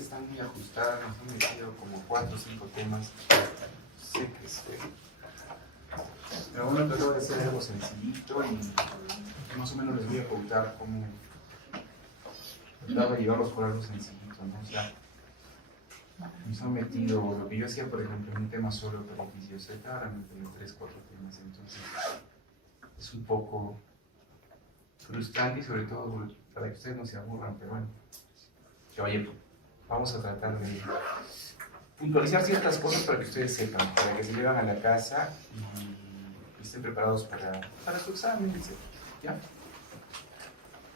ustedes están muy ajustadas, nos han metido como 4 o 5 temas. Sé que pero bueno, trato de hacer algo sencillito y más o menos les voy a contar cómo trataba de llevarlos por algo sencillito, ¿no? O sea, nos han metido lo que yo hacía, por ejemplo, en un tema solo beneficio Z, ahora me tengo 3 o 4 temas, entonces es un poco frustrante y sobre todo para que ustedes no se aburran, pero bueno, que oye, vamos a tratar de puntualizar ciertas cosas para que ustedes sepan, para que se lleven a la casa y estén preparados para su examen, etc. ¿Ya?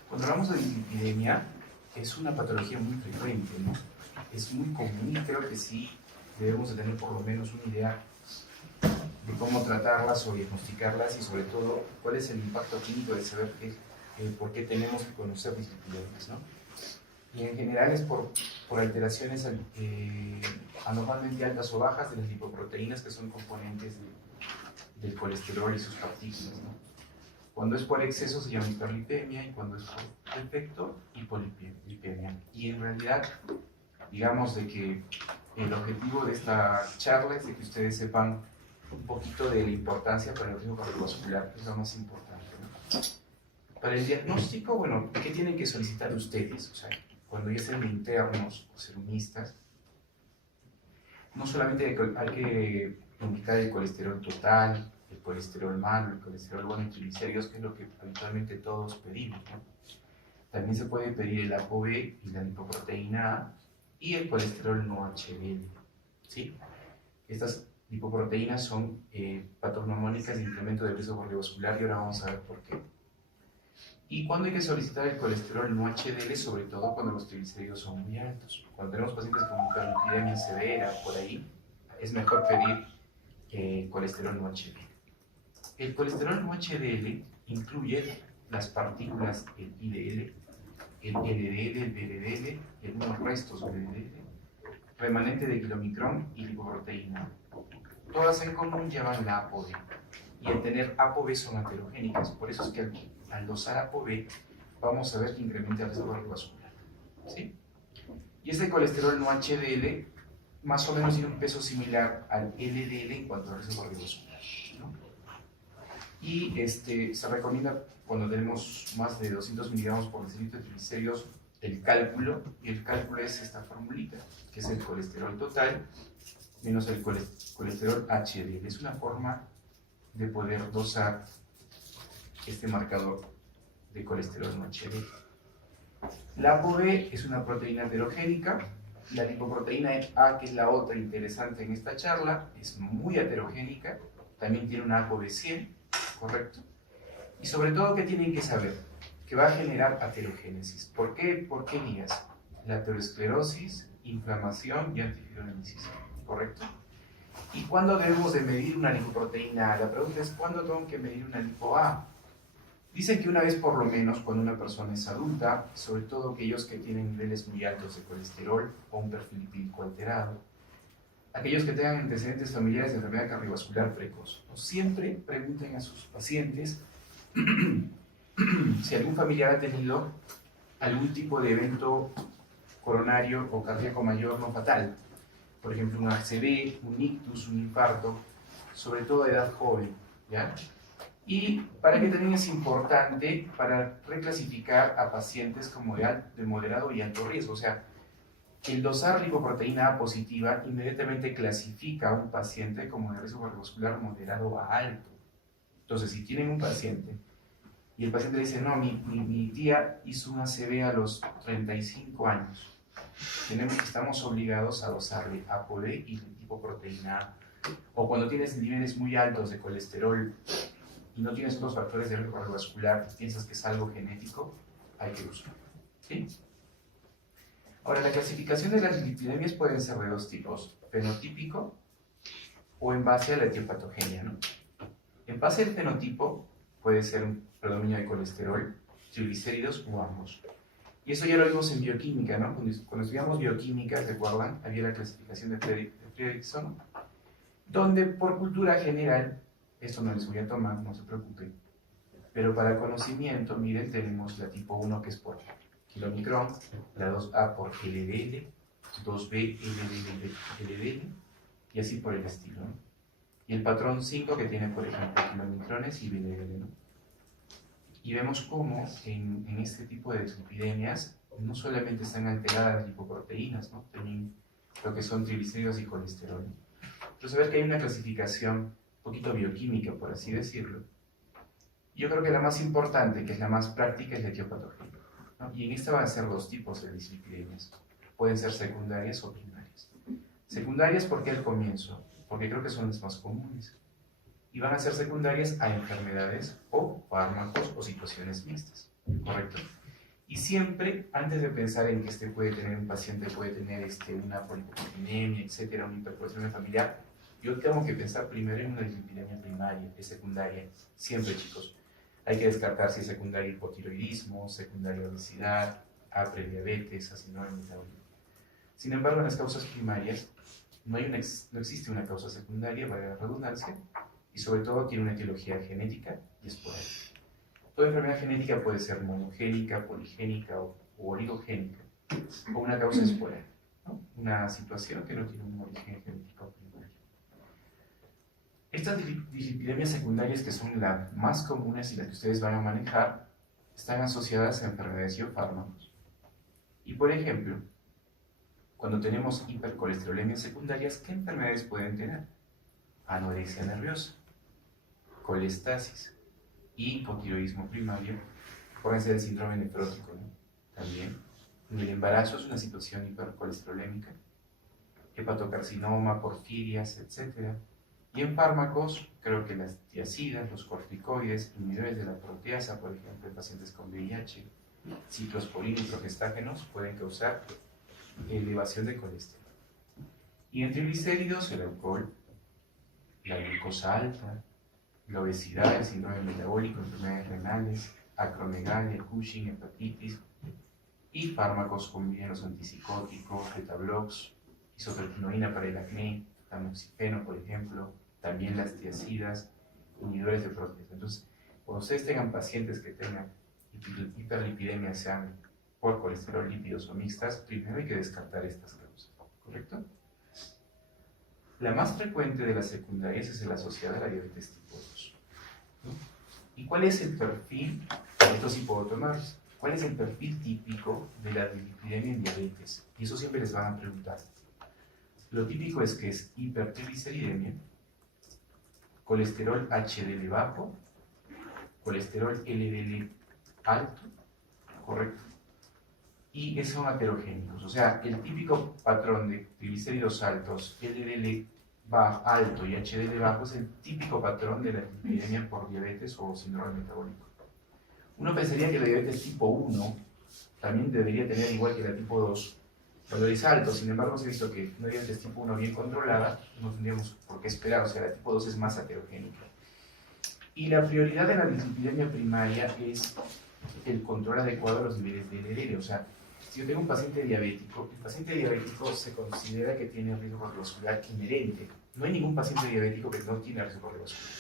Cuando hablamos de dislipidemia, es una patología muy frecuente, ¿no? Es muy común y creo que sí debemos de tener por lo menos una idea de cómo tratarlas o diagnosticarlas y sobre todo cuál es el impacto clínico de saber por qué tenemos que conocer dislipidemias, ¿no? Y en general es por alteraciones anormalmente altas o bajas de las lipoproteínas que son componentes del colesterol y sus partículas, ¿no? Cuando es por exceso se llama hiperlipemia y cuando es por defecto, hipolipemia. Y en realidad, digamos de que el objetivo de esta charla es de que ustedes sepan un poquito de la importancia para el riesgo cardiovascular, que es lo más importante, ¿no? Para el diagnóstico, bueno, ¿qué tienen que solicitar ustedes? O sea, cuando ya sean internos o serumistas, no solamente hay que indicar el colesterol total, el colesterol malo, el colesterol bueno y triglicéridos, que es lo que habitualmente todos pedimos, ¿no? También se puede pedir el ApoB y la lipoproteína A y el colesterol no HDL, ¿sí? Estas lipoproteínas son patognomónicas de incremento del riesgo cardiovascular y ahora vamos a ver por qué. ¿Y cuándo hay que solicitar el colesterol no HDL? Sobre todo cuando los triglicéridos son muy altos. Cuando tenemos pacientes con hiperlipidemia severa, por ahí, es mejor pedir colesterol no HDL. El colesterol no HDL incluye las partículas, el IDL, el LDL, el VLDL, algunos restos VLDL, remanente de kilomicrón y lipoproteína. Todas en común llevan la ApoB. Y al tener ApoB son aterogénicas. Por eso es que al dosar ApoB vamos a ver que incrementa el riesgo cardiovascular, ¿sí? Y este colesterol no HDL más o menos tiene un peso similar al LDL en cuanto al riesgo cardiovascular, ¿no? Y se recomienda cuando tenemos más de 200 miligramos por decilitro de triglicéridos el cálculo, y el cálculo es esta formulita, que es el colesterol total menos el colesterol HDL. Es una forma de poder dosar este marcador de colesterol no HDL. La ApoB es una proteína heterogénica. La lipoproteína A, que es la otra interesante en esta charla, es muy heterogénica. También tiene una ApoB 100, ¿correcto? Y sobre todo, ¿qué tienen que saber? Que va a generar aterogénesis. ¿Por qué? ¿Por qué vías? La aterosclerosis, inflamación y antifibrosis, ¿correcto? ¿Y cuándo debemos de medir una lipoproteína A? La pregunta es, ¿cuándo tengo que medir una lipo A? Dicen que una vez por lo menos cuando una persona es adulta, sobre todo aquellos que tienen niveles muy altos de colesterol o un perfil lipídico alterado, aquellos que tengan antecedentes familiares de enfermedad cardiovascular precoz. Siempre pregunten a sus pacientes si algún familiar ha tenido algún tipo de evento coronario o cardíaco mayor no fatal, por ejemplo un ACV, un ictus, un infarto, sobre todo de edad joven, ¿ya? Y para que también es importante para reclasificar a pacientes como de moderado y alto riesgo, o sea, el dosar lipoproteína A positiva inmediatamente clasifica a un paciente como de riesgo cardiovascular moderado a alto. Entonces, si tienen un paciente y el paciente dice, no, mi tía hizo una ACV a los 35 años, estamos obligados a dosarle ApoB y lipoproteína A. O cuando tienes niveles muy altos de colesterol y no tienes otros factores de riesgo cardiovascular y piensas que es algo genético, hay que usarlo, ¿sí? Ahora, la clasificación de las dislipidemias pueden ser de dos tipos, fenotípico o en base a la etiopatogenia, ¿no? En base al fenotipo puede ser un predominio de colesterol, triglicéridos o ambos. Y eso ya lo vimos en bioquímica, ¿no? Cuando estudiamos bioquímica, ¿recuerdan? Había la clasificación de Fredrickson, donde por cultura general, esto no les voy a tomar, no se preocupen, pero para conocimiento, miren, tenemos la tipo 1 que es por kilomicrón, la 2A por LDL, 2B, LDL, y así por el estilo, ¿no? Y el patrón 5 que tiene, por ejemplo, kiloneutrones y VDL, ¿no? Y vemos cómo en este tipo de dislipidemias no solamente están alteradas las lipoproteínas, ¿no? También lo que son triglicéridos y colesterol. Entonces, ver que hay una clasificación un poquito bioquímica, por así decirlo. Yo creo que la más importante, que es la más práctica, es la etiopatogénica, ¿no? Y en esta van a ser dos tipos de dislipidemias. Pueden ser secundarias o primarias. Secundarias, ¿por qué al comienzo? Porque creo que son las más comunes. Y van a ser secundarias a enfermedades o fármacos o situaciones mixtas, ¿correcto? Y siempre, antes de pensar en que un paciente puede tener una polipoproteinemia, etcétera, una hipercolesterolemia familiar, yo tengo que pensar primero en una dislipidemia primaria, es secundaria, siempre, chicos. Hay que descartar si es secundario hipotiroidismo, secundaria obesidad, a prediabetes, a síndrome metabólico. Sin embargo, en las causas primarias no existe una causa secundaria, valga la redundancia, y sobre todo tiene una etiología genética y esporádica. Toda enfermedad genética puede ser monogénica, poligénica o oligogénica, o una causa esporádica, ¿no? Una situación que no tiene un origen genético primario. Estas dislipidemias secundarias, que son las más comunes y las que ustedes van a manejar, están asociadas a enfermedades y o fármacos. Y por ejemplo, cuando tenemos hipercolesterolemias secundarias, ¿qué enfermedades pueden tener? Anorexia nerviosa, colestasis, hipotiroidismo primario, puede ser el síndrome nefrótico, ¿no? También. En el embarazo es una situación hipercolesterolémica, hepatocarcinoma, porfirias, etc. Y en fármacos, creo que las tiazidas, los corticoides, inhibidores de la proteasa, por ejemplo, en pacientes con VIH, ciclosporina y progestágenos pueden causar elevación de colesterol. Y en triglicéridos, el alcohol, la glucosa alta, la obesidad, el síndrome metabólico, enfermedades renales, acromegalia, Cushing, hepatitis, y fármacos como los antipsicóticos, beta-blocs, isotretinoína para el acné, tamoxifeno, por ejemplo, también las tiazidas, inhibidores de proteasa. Entonces, cuando ustedes tengan pacientes que tengan hiperlipidemia, sean por colesterol, lípidos o mixtas, primero hay que descartar estas causas, ¿correcto? La más frecuente de las secundarias es la asociada a la diabetes tipo 2. ¿No? ¿Y cuál es el perfil? Esto sí puedo tomarlos. ¿Cuál es el perfil típico de la dislipidemia en diabetes? Y eso siempre les van a preguntar. Lo típico es que es hipertrigliceridemia, colesterol HDL bajo, colesterol LDL alto, ¿correcto? Y son heterogéneos. O sea, el típico patrón de triglicéridos altos, LDL alto y HDL bajo es el típico patrón de la dislipidemia por diabetes o síndrome metabólico. Uno pensaría que la diabetes tipo 1 también debería tener, igual que la tipo 2, valores altos. Sin embargo, se ha visto que una diabetes tipo 1 bien controlada no tendríamos por qué esperar. O sea, la tipo 2 es más heterogénica. Y la prioridad de la dislipidemia primaria es el control adecuado de los niveles de LDL. O sea, si yo tengo un paciente diabético, el paciente diabético se considera que tiene riesgo cardiovascular inherente. No hay ningún paciente diabético que no tiene riesgo cardiovascular,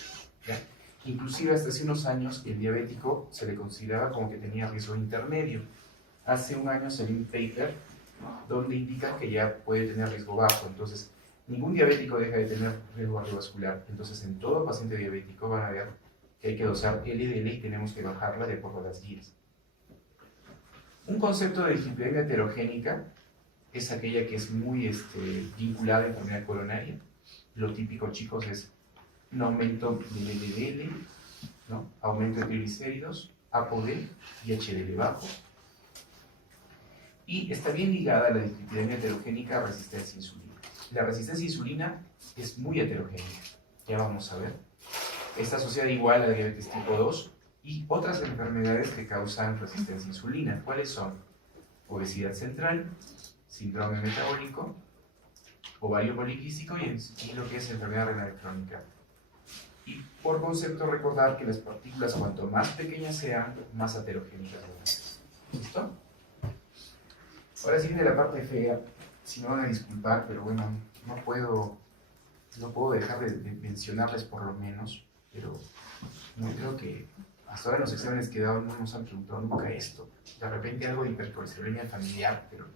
¿ya? Inclusive hasta hace unos años el diabético se le consideraba como que tenía riesgo intermedio. Hace un año salió un paper donde indica que ya puede tener riesgo bajo. Entonces, ningún diabético deja de tener riesgo cardiovascular. Entonces, en todo paciente diabético van a ver que hay que dosar LDL y tenemos que bajarla de acuerdo a las guías. Un concepto de dislipidemia heterogénica es aquella que es muy vinculada a enfermedad coronaria. Lo típico, chicos, es un aumento del LDL, ¿no? Aumento de triglicéridos, ApoB y HDL bajo. Y está bien ligada a la dislipidemia heterogénica a resistencia a insulina. La resistencia a insulina es muy heterogénea, ya vamos a ver. Está asociada igual a la diabetes tipo 2 y otras enfermedades que causan resistencia a insulina. ¿Cuáles son? Obesidad central, síndrome metabólico, ovario poliquístico y lo que es enfermedad renal crónica. Y por concepto recordar que las partículas cuanto más pequeñas sean, más heterogéneas van a ser. ¿Listo? Ahora sí viene la parte fea, si me van a disculpar, pero bueno, no puedo dejar de mencionarles por lo menos, pero no creo que hasta ahora en los exámenes que he dado no nos han preguntado nunca esto. De repente algo de hipercolesterolemia familiar, pero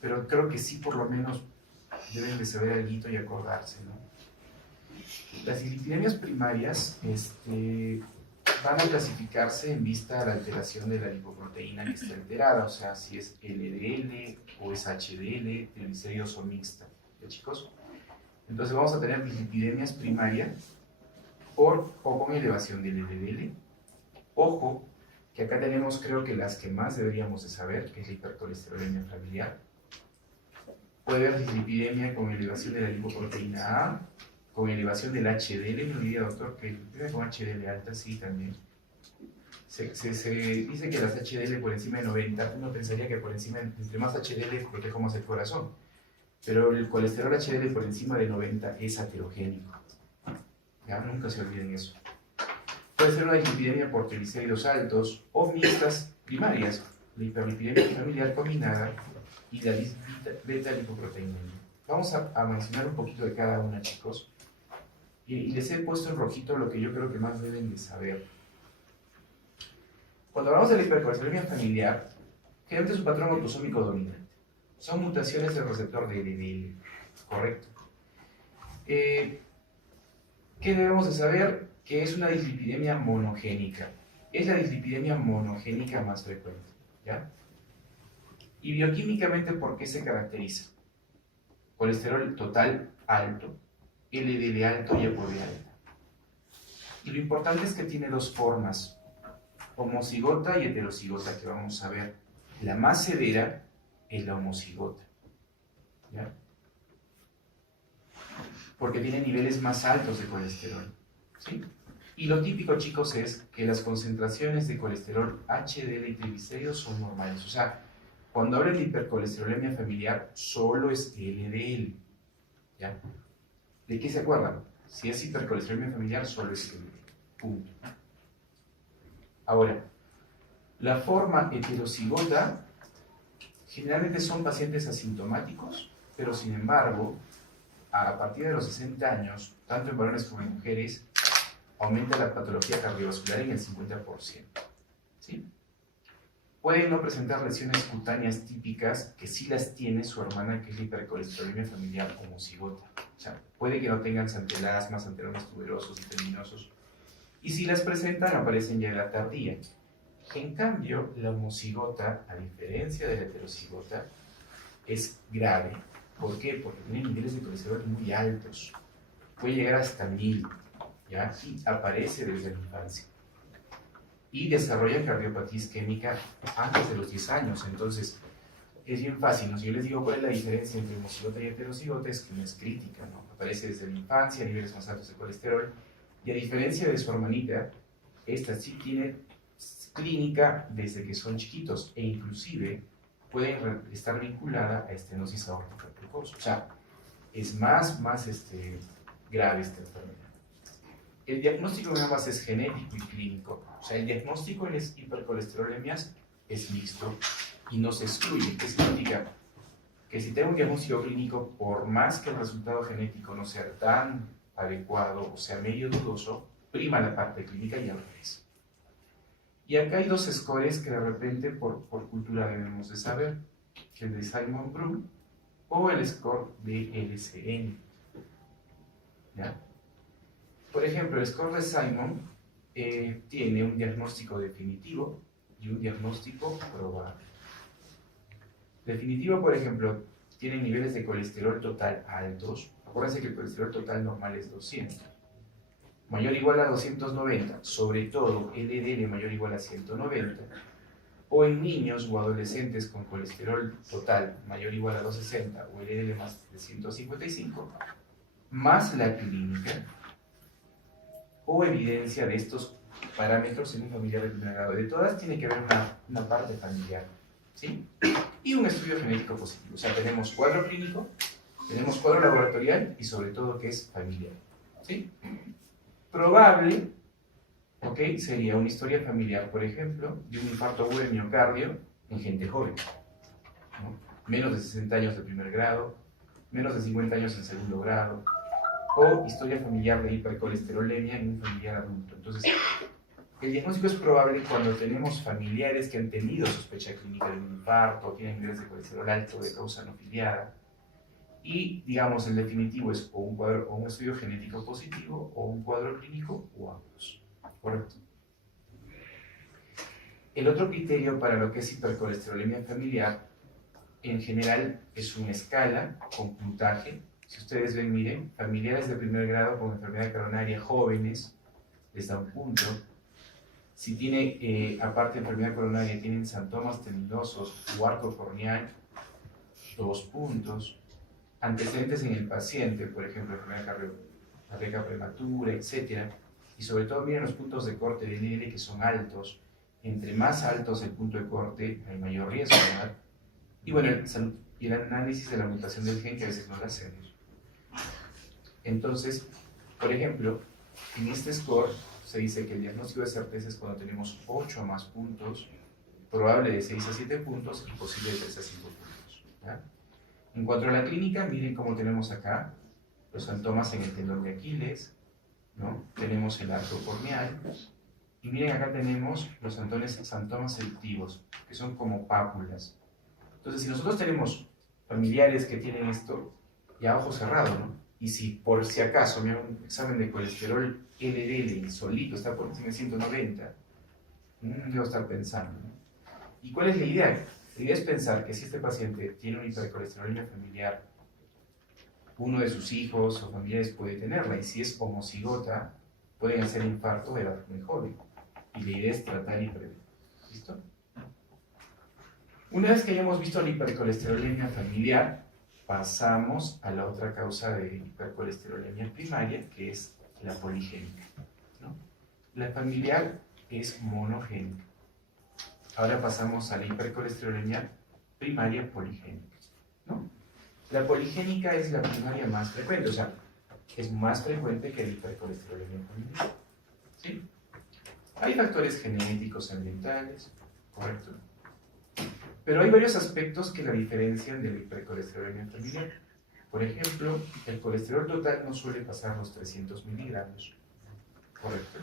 pero creo que sí por lo menos deben de saber algo y acordarse, ¿no? Las dislipidemias primarias van a clasificarse en vista a la alteración de la lipoproteína que está alterada, o sea, si es LDL o es HDL, triglicéridos o mixta, ¿ya, chicos? Entonces vamos a tener dislipidemias primarias o con elevación del LDL. Ojo, que acá tenemos creo que las que más deberíamos de saber, que es la hipercolesterolemia familiar. Puede haber dislipidemia con elevación de la lipoproteína A, con elevación del HDL, me olvidé, doctor, que tiene con HDL alta, sí, también. Se dice que las HDL por encima de 90, uno pensaría que por encima, entre más HDL, protege más el corazón. Pero el colesterol HDL por encima de 90 es aterogénico. Ya, nunca se olviden eso. Puede ser una dislipidemia por triglicéridos altos o mixtas primarias, la hiperlipidemia familiar combinada y la beta-lipoproteína. Vamos a mencionar un poquito de cada una, chicos. Y les he puesto en rojito lo que yo creo que más deben de saber. Cuando hablamos de la hipercolesterolemia familiar, generalmente es un patrón autosómico dominante. Son mutaciones del receptor de LDL, ¿correcto? ¿Qué debemos de saber? Que es una dislipidemia monogénica. Es la dislipidemia monogénica más frecuente, ¿ya? Y bioquímicamente, ¿por qué se caracteriza? Colesterol total alto, LDL alto y ApoB alta. Y lo importante es que tiene dos formas, homocigota y heterocigota, que vamos a ver. La más severa es la homocigota, ¿ya? Porque tiene niveles más altos de colesterol, ¿sí? Y lo típico, chicos, es que las concentraciones de colesterol HDL y triglicéridos son normales. O sea, cuando hablan de hipercolesterolemia familiar, solo es LDL, ¿ya? ¿De qué se acuerdan? Si es hipercolesterolemia familiar, solo es LDL, punto. Ahora, la forma heterocigota generalmente son pacientes asintomáticos, pero sin embargo, a partir de los 60 años, tanto en varones como en mujeres, aumenta la patología cardiovascular en el 50%. ¿Sí? Pueden no presentar lesiones cutáneas típicas, que sí las tiene su hermana, que es la hipercolesterolemia familiar homocigota. O sea, puede que no tengan santelasmas, anteromas tuberosos y terminosos. Y si las presentan, aparecen ya en la tardía. En cambio, la homocigota, a diferencia de la heterocigota, es grave. ¿Por qué? Porque tiene niveles de colesterol muy altos. Puede llegar hasta 1000, ¿ya? Y aparece desde la infancia. Y desarrolla cardiopatía isquémica antes de los 10 años. Entonces, es bien fácil, ¿no? Si yo les digo cuál es la diferencia entre homocigota y heterocigota, es que no es crítica, ¿no? Aparece desde la infancia, niveles más altos de colesterol. Y a diferencia de su hermanita, esta sí tiene clínica desde que son chiquitos e inclusive puede estar vinculada a estenosis aórtica precoz. O sea, es más grave esta enfermedad. El diagnóstico nada más es genético y clínico. O sea, el diagnóstico en las hipercolesterolemias es mixto y no se excluye. ¿Qué significa? Que si tengo un diagnóstico clínico, por más que el resultado genético no sea tan adecuado o sea medio dudoso, prima la parte clínica y al revés. Y acá hay dos scores que de repente por cultura debemos de saber, que el de Simon-Brun o el score de LCN. ¿Ya? Por ejemplo, el score de Simon tiene un diagnóstico definitivo y un diagnóstico probable. Definitivo, por ejemplo, tiene niveles de colesterol total altos. Acuérdense que el colesterol total normal es 200. Mayor o igual a 290, sobre todo LDL mayor o igual a 190, o en niños o adolescentes con colesterol total mayor o igual a 260 o LDL más de 155, más la clínica o evidencia de estos parámetros en un familiar de primer grado. De todas tiene que haber una parte familiar, ¿sí? Y un estudio genético positivo. O sea, tenemos cuadro clínico, tenemos cuadro laboratorial y sobre todo que es familiar, ¿sí? Probable, ¿ok? Sería una historia familiar, por ejemplo, de un infarto agudo de miocardio en gente joven, ¿no? Menos de 60 años de primer grado, menos de 50 años en segundo grado, o historia familiar de hipercolesterolemia en un familiar adulto. Entonces, El diagnóstico es probable cuando tenemos familiares que han tenido sospecha clínica de un infarto, o tienen niveles de colesterol alto de causa no filiada, y, digamos, el definitivo es o un, cuadro, o un estudio genético positivo o un cuadro clínico o ambos. ¿Correcto? El otro criterio para lo que es hipercolesterolemia familiar, en general, es una escala con puntaje. Si ustedes ven, miren, familiares de primer grado con enfermedad coronaria jóvenes, les da un punto. Si tiene, aparte de enfermedad coronaria, tienen santomas teminosos o arco corneal, 2 puntos. Antecedentes en el paciente, por ejemplo, enfermedad cardíaca prematura, etc. Y sobre todo, miren los puntos de corte de NL que son altos. Entre más altos el punto de corte, hay mayor riesgo, ¿verdad? Y bueno, el análisis de la mutación del gen que a veces no lo hacemos. Entonces, por ejemplo, en este score se dice que el diagnóstico de certeza es cuando tenemos 8 o más puntos, probable de 6 a 7 puntos y posible de 3 a 5 puntos. ¿Ya? En cuanto a la clínica, miren cómo tenemos acá los santomas en el tendón de Aquiles, ¿no? Tenemos el arco corneal, y miren acá tenemos los santomas selectivos, que son como pápulas. Entonces, si nosotros tenemos familiares que tienen esto, ya ojo cerrado, ¿no? Y si por si acaso me hago un examen de colesterol LDL solito está por encima de 190, debo estar pensando, ¿no? ¿Y cuál es la idea? La idea es pensar que si este paciente tiene una hipercolesterolemia familiar, uno de sus hijos o familiares puede tenerla, y si es homocigota, pueden hacer infarto de edad muy joven. Y la idea es tratar y prevenir. ¿Listo? Una vez que hayamos visto la hipercolesterolemia familiar, pasamos a la otra causa de hipercolesterolemia primaria, que es la poligénica, ¿no? La familiar es monogénica. Ahora pasamos a la hipercolesterolemia primaria poligénica, ¿no? La poligénica es la primaria más frecuente, o sea, es más frecuente que la hipercolesterolemia familiar, ¿sí? Hay factores genéticos, ambientales, correcto. Pero hay varios aspectos que la diferencian de la hipercolesterolemia familiar. Por ejemplo, el colesterol total no suele pasar los 300 miligramos, correcto.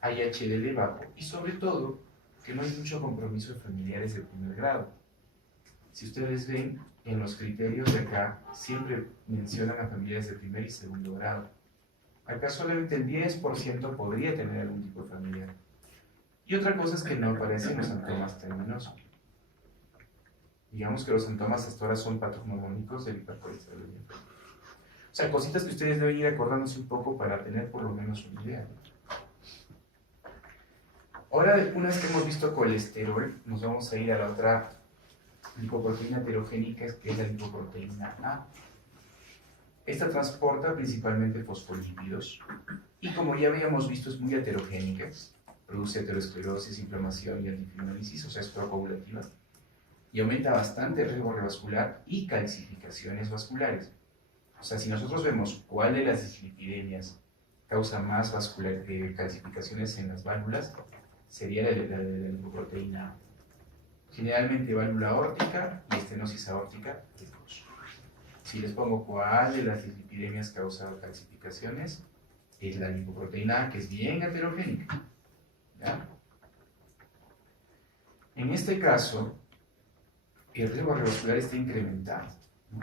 Hay HDL bajo y sobre todo que no hay mucho compromiso de familiares de primer grado. Si ustedes ven, en los criterios de acá siempre mencionan a familiares de primer y segundo grado. Acá solamente el 10% podría tener algún tipo de familiar. Y otra cosa es que no aparecen los santomas terminosos. Digamos que los santomas hasta ahora son patognomónicos del hipercolesterolemia. O sea, cositas que ustedes deben ir acordándose un poco para tener por lo menos una idea. Ahora, una vez que hemos visto colesterol, nos vamos a ir a la otra lipoproteína heterogénica, que es la lipoproteína A. Esta transporta principalmente fosfolípidos y, como ya habíamos visto, es muy heterogénica. Produce aterosclerosis, inflamación y antifibrinosis, o sea, es procoagulativa. Y aumenta bastante el riesgo revascular y calcificaciones vasculares. O sea, si nosotros vemos cuál de las dislipidemias causa más calcificaciones en las válvulas, sería la lipoproteína A. Generalmente válvula aórtica y estenosis aórtica de 2. Si les pongo cuál de las dislipidemias causa calcificaciones, es la lipoproteína A, que es bien heterogénica. ¿Ya? En este caso, el riesgo revascular está incrementado, ¿no?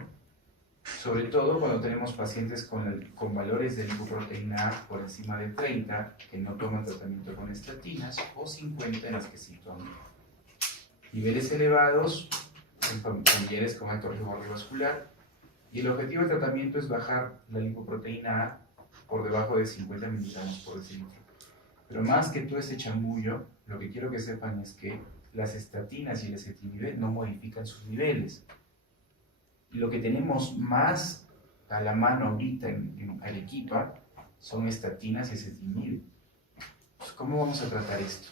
Sobre todo cuando tenemos pacientes con valores de lipoproteína A por encima de 30, que no toman tratamiento con estatinas, o 50 en las que sí toman. Niveles elevados en familiares con alto riesgo revascular, y el objetivo del tratamiento es bajar la lipoproteína A por debajo de 50 miligramos por decilitro. Pero más que todo ese chamullo, lo que quiero que sepan es que las estatinas y el ezetimibe no modifican sus niveles. Y lo que tenemos más a la mano ahorita en Arequipa son estatinas y ezetimibe. Pues, ¿cómo vamos a tratar esto?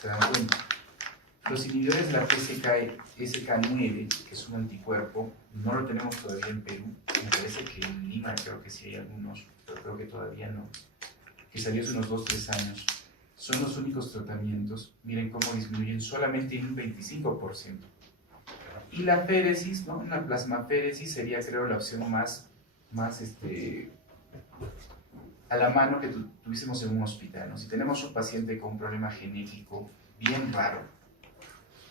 ¿Se dan cuenta? Los inhibidores de la PCSK9, que es un anticuerpo, no lo tenemos todavía en Perú. Me parece que en Lima creo que sí hay algunos, pero creo que todavía no. Que salió hace unos 2-3 años. Son los únicos tratamientos. Miren cómo disminuyen solamente en un 25%. Y la féresis, ¿no? Una plasmaféresis sería, creo, la opción más a la mano que tuviésemos en un hospital, ¿no? Si tenemos un paciente con un problema genético bien raro,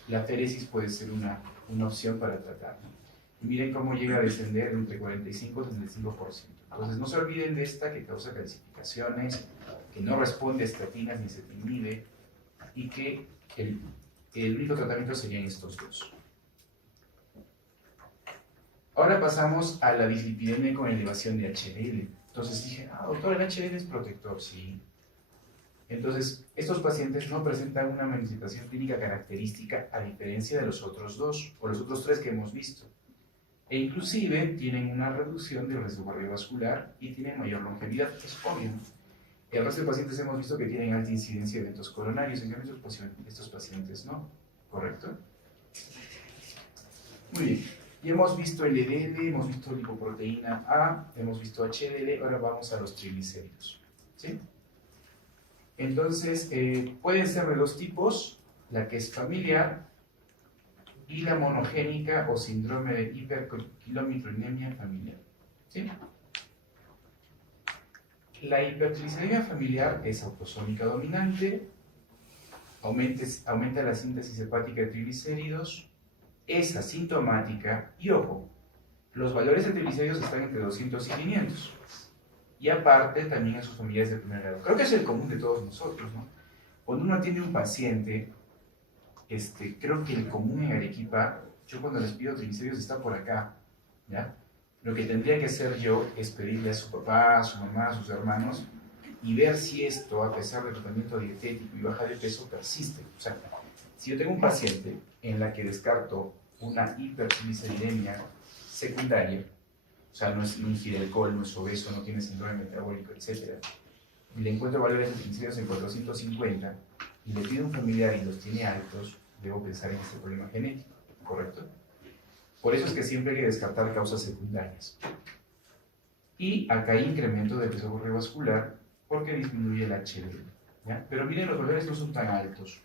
la féresis puede ser una opción para tratarlo. Y miren cómo llega a descender entre 45 y 65%. Entonces no se olviden de esta que causa calcificaciones, que no responde a estatinas ni ezetimibe, y que el único tratamiento serían estos dos. Ahora pasamos a la dislipidemia con elevación de HDL. Entonces dije, doctor, el HDL es protector, sí. Entonces, estos pacientes no presentan una manifestación clínica característica a diferencia de los otros dos, o los otros tres que hemos visto. E inclusive tienen una reducción del riesgo cardiovascular y tienen mayor longevidad, es obvio. El resto de pacientes hemos visto que tienen alta incidencia de eventos coronarios, en cambio estos pacientes no, ¿correcto? Muy bien, y hemos visto LDL, hemos visto lipoproteína A, hemos visto HDL, ahora vamos a los triglicéridos, ¿sí? Entonces, pueden ser de dos tipos, la que es familiar y la monogénica o síndrome de hiperquilomitronemia familiar, ¿sí? La hipertrigliceridemia familiar es autosómica dominante, aumenta la síntesis hepática de triglicéridos, es asintomática y, ojo, los valores de triglicéridos están entre 200 y 500. Y aparte también a sus familiares de primer grado. Creo que es el común de todos nosotros, ¿no? Cuando uno tiene un paciente, creo que el común en Arequipa, yo cuando les pido triglicéridos está por acá, ¿ya? Lo que tendría que hacer yo es pedirle a su papá, a su mamá, a sus hermanos y ver si esto, a pesar del tratamiento dietético y baja de peso, persiste. O sea, si yo tengo un paciente en la que descarto una hipertrigliceridemia secundaria, o sea, no ingiere alcohol, no es obeso, no tiene síndrome metabólico, etc., y le encuentro valores de triglicéridos en 450 y le pido a un familiar y los tiene altos, debo pensar en este problema genético, ¿correcto? Por eso es que siempre hay que descartar causas secundarias. Y acá hay incremento del riesgo cardiovascular porque disminuye el HDL, ¿ya? Pero miren, los valores no son tan altos.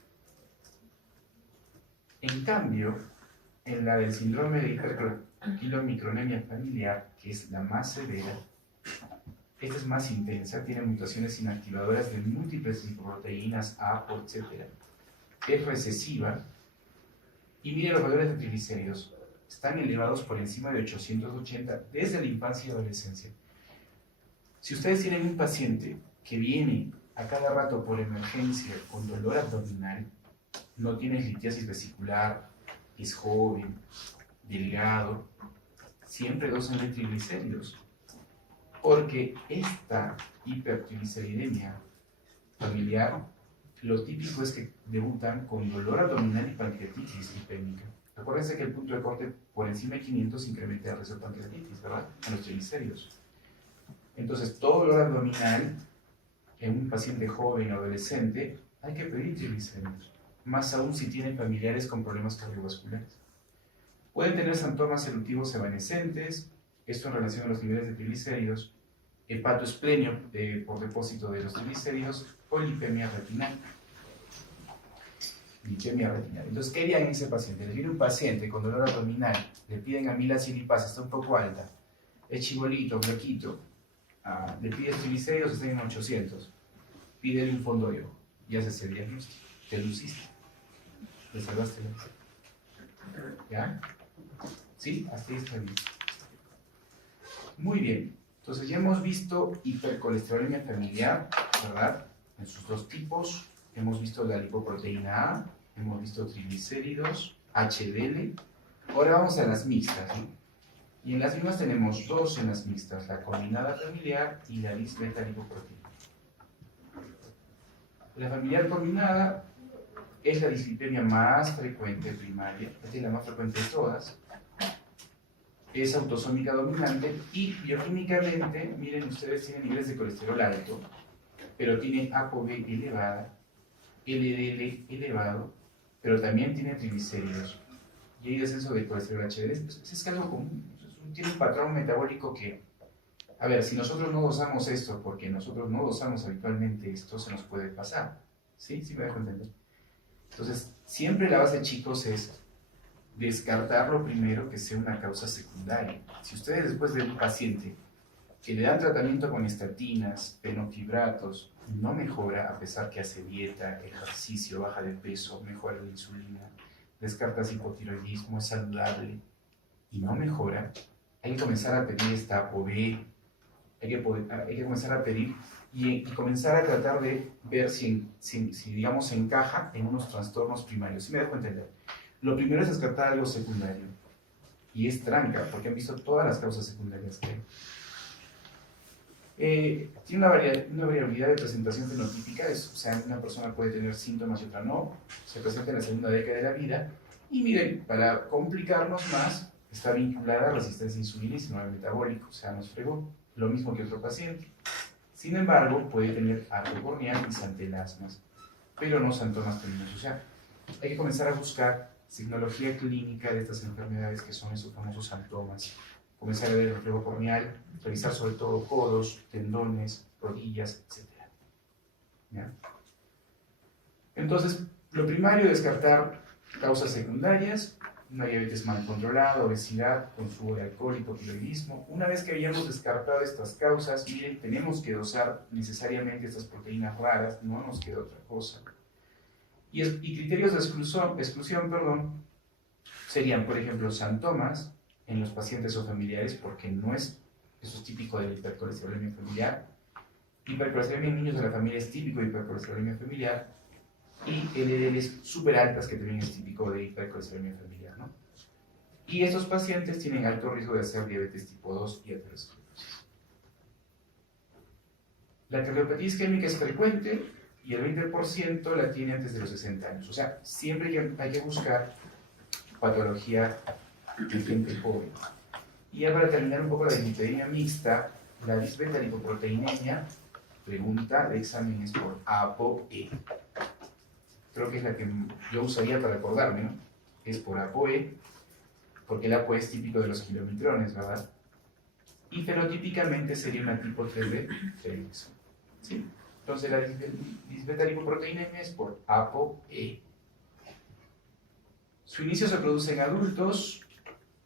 En cambio, en la del síndrome de hiperquilomicronemia familiar, que es la más severa, esta es más intensa, tiene mutaciones inactivadoras de múltiples lipoproteínas, APO, etc. Es recesiva. Y miren los valores de triglicéridos. Están elevados por encima de 880 desde la infancia y adolescencia. Si ustedes tienen un paciente que viene a cada rato por emergencia con dolor abdominal, no tiene litiasis vesicular, es joven, delgado, siempre dosen de triglicéridos. Porque esta hipertrigliceridemia familiar, lo típico es que debutan con dolor abdominal y pancreatitis lipémica. Acuérdense que el punto de corte por encima de 500 incrementa el riesgo de pancreatitis, ¿verdad? En los triglicéridos. Entonces, todo dolor abdominal en un paciente joven o adolescente, hay que pedir triglicéridos. Más aún si tienen familiares con problemas cardiovasculares. Pueden tener síntomas eruptivos evanescentes, esto en relación a los niveles de triglicéridos, hepatoesplenio por depósito de los triglicéridos o lipemia retinal. Lipemia retinal. Entonces, ¿qué harían en ese paciente? Le viene un paciente con dolor abdominal, le piden amilacilipasa, está un poco alta, es chibolito, flaquito, le pides triglicéridos, están en 800, pídele un fondo de ojo y haces el diagnóstico, te luciste, te salvaste la vida. ¿Ya? ¿Sí? Hasta ahí está bien. Muy bien. Entonces ya hemos visto hipercolesterolemia familiar, ¿verdad? En sus dos tipos. Hemos visto la lipoproteína A, hemos visto triglicéridos, HDL. Ahora vamos a las mixtas, ¿no? Y en las mismas tenemos dos en las mixtas, la combinada familiar y la disbeta lipoproteína. La familiar combinada es la dislipemia más frecuente primaria, esta es la más frecuente de todas. Es autosómica dominante y bioquímicamente, miren ustedes, tiene niveles de colesterol alto, pero tiene ApoB elevada, LDL elevado, pero también tiene triglicéridos. Y hay descenso de colesterol HDL. Es algo común, tiene un patrón metabólico que, a ver, si nosotros no dosamos esto, porque nosotros no dosamos habitualmente esto, se nos puede pasar. ¿Sí? ¿Sí me dejo entender? Entonces, siempre la base, chicos, es descartarlo primero que sea una causa secundaria. Si ustedes después de un paciente que le dan tratamiento con estatinas, fenofibratos, no mejora a pesar que hace dieta, ejercicio, baja de peso, mejora la insulina, descartas hipotiroidismo, es saludable y no mejora, hay que comenzar a pedir esta ApoB, hay que comenzar a pedir y comenzar a tratar de ver si digamos, se encaja en unos trastornos primarios. Si me dejo entender. Lo primero es descartar algo secundario. Y es tranca, porque han visto todas las causas secundarias que hay. Tiene una variabilidad de presentación fenotípica, o sea, una persona puede tener síntomas y otra no, se presenta en la segunda década de la vida, y miren, para complicarnos más, está vinculada a resistencia a insulina y síndrome metabólico, o sea, nos fregó, lo mismo que otro paciente. Sin embargo, puede tener arco corneal y santelasmas, pero no santomas teninos, o sea, hay que comenzar a buscar signología clínica de estas enfermedades que son esos famosos santomas. Comenzar a ver el reflejo corneal, revisar sobre todo codos, tendones, rodillas, etc. ¿Ya? Entonces, lo primario es descartar causas secundarias, una diabetes mal controlada, obesidad, consumo de alcohol, hipotiroidismo. Una vez que hayamos descartado estas causas, miren, tenemos que dosar necesariamente estas proteínas raras, no nos queda otra cosa. Y criterios de exclusión, serían, por ejemplo, santomas en los pacientes o familiares, porque eso es típico de la hipercolesterolemia familiar. Hipercolesterolemia en niños de la familia es típico de hipercolesterolemia familiar, y LDLs súper altas, que también es típico de hipercolesterolemia familiar, ¿no? Y estos pacientes tienen alto riesgo de hacer diabetes tipo 2 y aterosclerosis. La cardiopatía isquémica es frecuente, y el 20% la tiene antes de los 60 años. O sea, siempre hay que buscar patología de gente joven. Y ya para terminar un poco la dislipidemia mixta, la disbeta-lipoproteinemia, pregunta de examen es por ApoE. Creo que es la que yo usaría para acordarme, ¿no? Es por ApoE, porque el ApoE es típico de los kilomitrones, ¿verdad? Y fenotípicamente sería una tipo 3 de Fredrickson, ¿sí? Entonces la disbeta-lipoproteinemia es por ApoE. Su inicio se produce en adultos,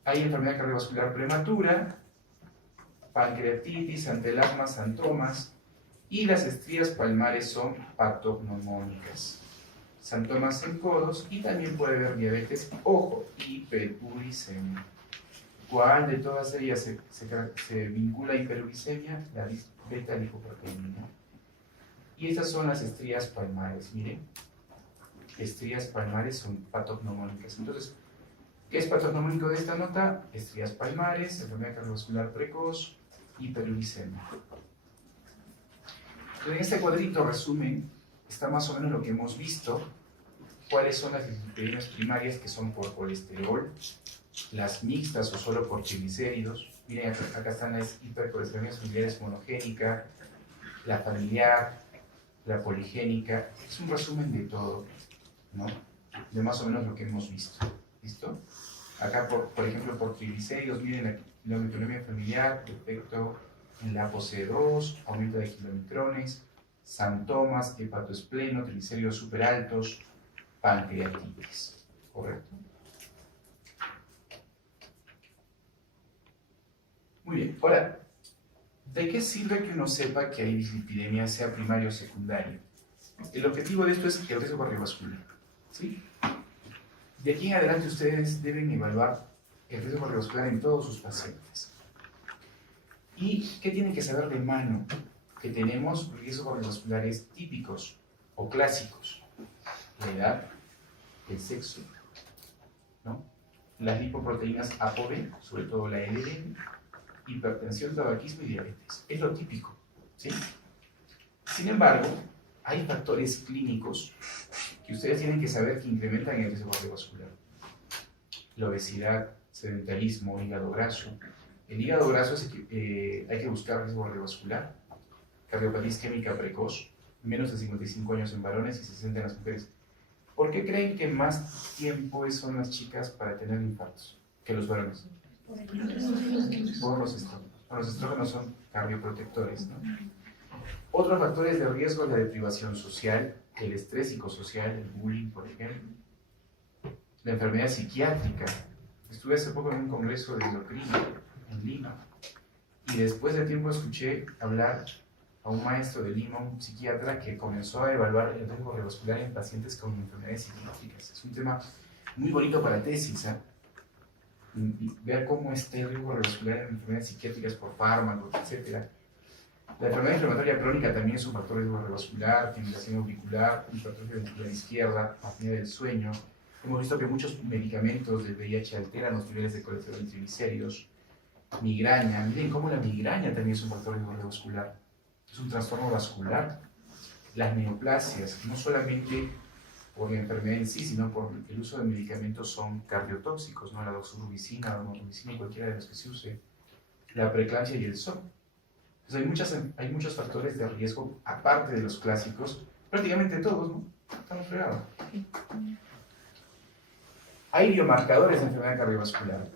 hay enfermedad cardiovascular prematura, pancreatitis, santelasmas, santomas, y las estrías palmares son patognomónicas. Santomas en codos, y también puede haber diabetes, ojo, hiperuricemia. ¿Cuál de todas ellas se vincula a hiperuricemia? La beta-lipoproteinemia. Y estas son las estrías palmares, miren. Estrías palmares son patognomónicas. Entonces, ¿qué es patognomónico de esta nota? Estrías palmares, enfermedad cardiovascular precoz, hiperuricemia. Entonces, en este cuadrito resumen está más o menos lo que hemos visto, cuáles son las dislipidemias primarias, que son por colesterol, las mixtas o solo por triglicéridos. Miren, acá están las hipercolesterolemias familiares monogénica, la familiar, la poligénica. Es un resumen de todo, ¿no? De más o menos lo que hemos visto. ¿Listo? Acá, por ejemplo, por triglicéridos, miren la kilometrolemia familiar, defecto en la ApoC2, aumento de kilometrones, santomas, hepatoespleno, triglicéridos super altos, pancreatitis. ¿Correcto? Muy bien. Ahora, ¿de qué sirve que uno sepa que hay dislipidemia, sea primaria o secundaria? El objetivo de esto es el riesgo cardiovascular, ¿sí? De aquí en adelante ustedes deben evaluar el riesgo cardiovascular en todos sus pacientes. ¿Y qué tienen que saber de mano? Que tenemos riesgos cardiovasculares típicos o clásicos. La edad, el sexo, ¿no? Las lipoproteínas ApoB, sobre todo la LDL, hipertensión, tabaquismo y diabetes. Es lo típico, ¿sí? Sin embargo, hay factores clínicos que ustedes tienen que saber que incrementan el riesgo cardiovascular. La obesidad, sedentarismo, hígado graso. El hígado graso hay que buscar riesgo cardiovascular. Cardiopatía isquémica precoz, menos de 55 años en varones y 60 en las mujeres. ¿Por qué creen que más tiempo son las chicas para tener infartos que los varones? Por los estrógenos. Los estrógenos son cardioprotectores, ¿no? Otros factores de riesgo es la deprivación social, el estrés psicosocial, el bullying, por ejemplo. La enfermedad psiquiátrica. Estuve hace poco en un congreso de endocrino en Lima Y después de tiempo escuché hablar a un maestro de Lima, un psiquiatra, que comenzó a evaluar el riesgo cardiovascular en pacientes con enfermedades psiquiátricas. Es un tema muy bonito para tesis, ¿eh? Y ver cómo está el riesgo cardiovascular en enfermedades psiquiátricas por fármacos, etc. La enfermedad inflamatoria crónica también es un factor de riesgo cardiovascular, fibrilación auricular, hipertrofia ventricular izquierda, apnea del sueño. Hemos visto que muchos medicamentos del VIH alteran los niveles de colesterol y triglicéridos. Migraña, miren cómo la migraña también es un factor de riesgo cardiovascular. Es un trastorno vascular. Las neoplasias, no solamente por la enfermedad en sí, sino por el uso de medicamentos son cardiotóxicos, ¿no? La doxorubicina, la normoxicina, cualquiera de los que se use. La preeclampsia y el SOP. Entonces hay muchos factores de riesgo, aparte de los clásicos, prácticamente todos, ¿no? Estamos fregados. Hay biomarcadores de enfermedad cardiovascular.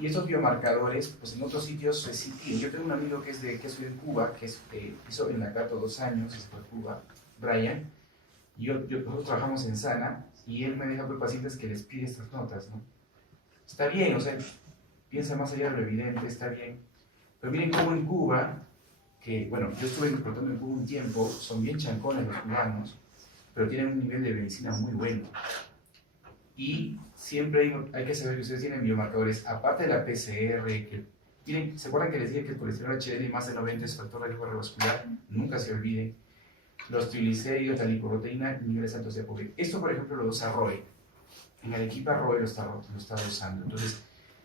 Y esos biomarcadores, pues en otros sitios se sitúan. Yo tengo un amigo que soy de Cuba, que hizo en la Cato 2 años, se fue a Cuba, Brian, y nosotros trabajamos en Sana, y él me deja por pacientes que les pide estas notas, ¿no? Está bien, o sea, piensa más allá de lo evidente, está bien. Pero miren cómo en Cuba, que, bueno, yo estuve explotando en Cuba un tiempo, son bien chancones los cubanos, pero tienen un nivel de medicina muy bueno. Y siempre hay que saber que ustedes tienen biomarcadores, aparte de la PCR, que tienen, ¿se acuerdan que les dije que el colesterol HDL más de 90 es factor de riesgo cardiovascular? Nunca se olvide. Los triglicéridos, la lipoproteína, niveles altos de ApoB. Esto, por ejemplo, lo usa Roe. En Arequipa Roe lo está usando. Entonces,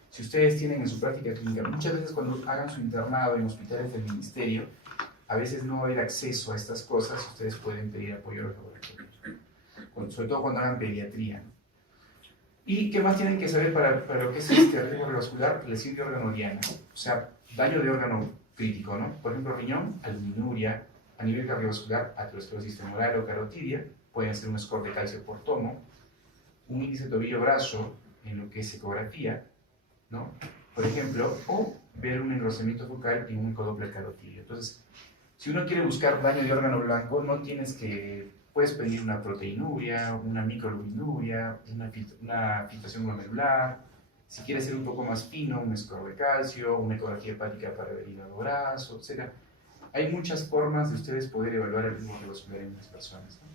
si ustedes tienen en su práctica clínica, muchas veces cuando hagan su internado en hospitales del ministerio, a veces no va a haber acceso a estas cosas, ustedes pueden pedir apoyo a los laboratorios. Sobre todo cuando hagan pediatría, ¿no? ¿Y qué más tienen que saber para lo que es este riesgo cardiovascular? Lesión de órgano diana, o sea, daño de órgano crítico, ¿no? Por ejemplo, riñón, albuminuria, a nivel cardiovascular, aterosclerosis femoral o carotidia, pueden ser un score de calcio por tomo, un índice tobillo-brazo en lo que es ecografía, ¿no? Por ejemplo, o ver un engrosamiento focal en un ecodoppler carotidio. Entonces, si uno quiere buscar daño de órgano blanco, no tienes que... Puedes pedir una proteinuria, una microalbuminuria, una filtración glomerular. Si quieres ser un poco más fino, un score de calcio, una ecografía hepática para ver hígado graso, etc. Hay muchas formas de ustedes poder evaluar el riesgo cardiovascular en las personas, ¿no?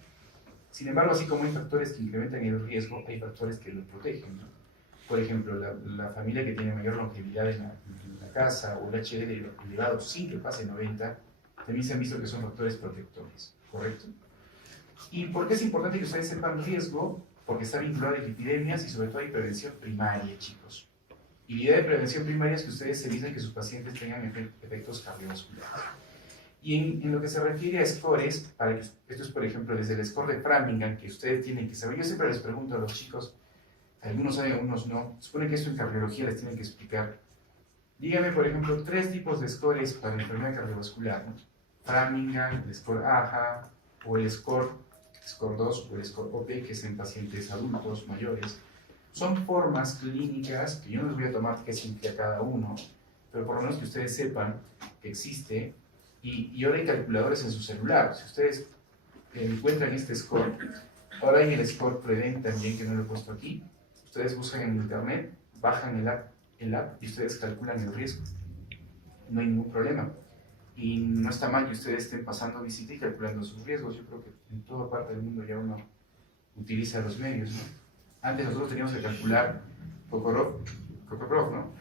Sin embargo, así como hay factores que incrementan el riesgo, hay factores que lo protegen, ¿no? Por ejemplo, la familia que tiene mayor longevidad en la casa o el HDL elevado sin que pase 90, también se han visto que son factores protectores, ¿correcto? ¿Y por qué es importante que ustedes sepan riesgo? Porque está vinculado a epidemias y sobre todo hay prevención primaria, chicos. Y la idea de prevención primaria es que ustedes eviten que sus pacientes tengan efectos cardiovasculares. Y en lo que se refiere a scores, esto es por ejemplo desde el score de Framingham, que ustedes tienen que saber. Yo siempre les pregunto a los chicos, algunos saben, algunos no. Supone que esto en cardiología les tienen que explicar. Díganme, por ejemplo, 3 tipos de scores para la enfermedad cardiovascular, ¿no? Framingham, el score AHA, o el score 2 o el score OP, que es en pacientes adultos, mayores. Son formas clínicas que yo no les voy a tomar qué significa cada uno, pero por lo menos que ustedes sepan que existe. Y ahora hay calculadores en su celular. Si ustedes encuentran este score, ahora hay el score Prevent también, que no lo he puesto aquí. Ustedes buscan en internet, bajan el app y ustedes calculan el riesgo. No hay ningún problema. Y no está mal que ustedes estén pasando visita y calculando sus riesgos. Yo creo que en toda parte del mundo ya uno utiliza los medios, ¿no? Antes nosotros teníamos que calcular Cocoprof, ¿no?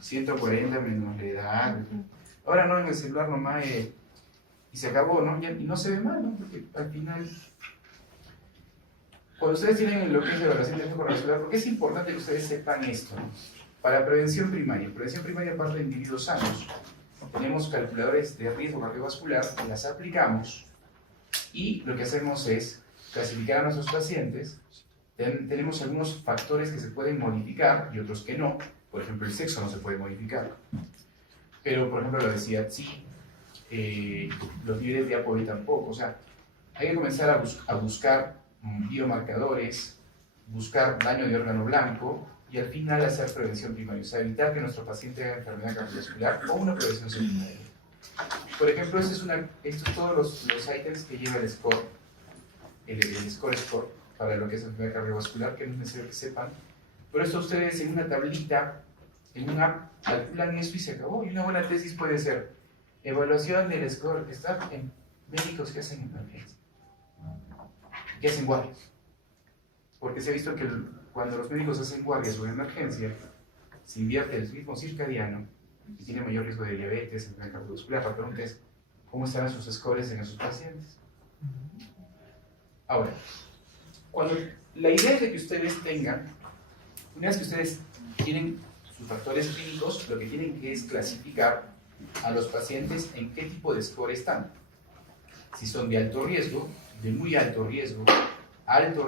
140 menos la edad. Ahora no, en el celular nomás y se acabó, ¿no? Y no se ve mal, ¿no? Porque al final, cuando ustedes tienen lo que es la evaluación de riesgo cardiovascular, ¿por qué es importante que ustedes sepan esto? Para prevención primaria aparte de individuos sanos, tenemos calculadores de riesgo cardiovascular que las aplicamos y lo que hacemos es clasificar a nuestros pacientes. Tenemos algunos factores que se pueden modificar y otros que no. Por ejemplo, el sexo no se puede modificar. Pero, por ejemplo, la obesidad sí. Los niveles de ApoB tampoco. O sea, hay que comenzar a buscar biomarcadores, buscar daño de órgano blanco y al final hacer prevención primaria, o sea, evitar que nuestro paciente haga enfermedad cardiovascular o una prevención secundaria. Por ejemplo, estos son todos los ítems que lleva el score, el score para lo que es enfermedad cardiovascular, que no es necesario que sepan, pero esto ustedes en una tablita En una app calculan esto y se acabó. Y una buena tesis puede ser evaluación del score que está en médicos que hacen emergencia, que hacen guardias. Porque se ha visto que cuando los médicos hacen guardias o emergencia, se invierte el ritmo circadiano y tiene mayor riesgo de diabetes, enfermedad cardiovascular. La pregunta es, ¿cómo están sus scores en esos pacientes? Ahora, la idea es de que ustedes tengan, una vez que ustedes tienen sus factores clínicos, lo que tienen que es clasificar a los pacientes en qué tipo de score están. Si son de alto riesgo, de muy alto riesgo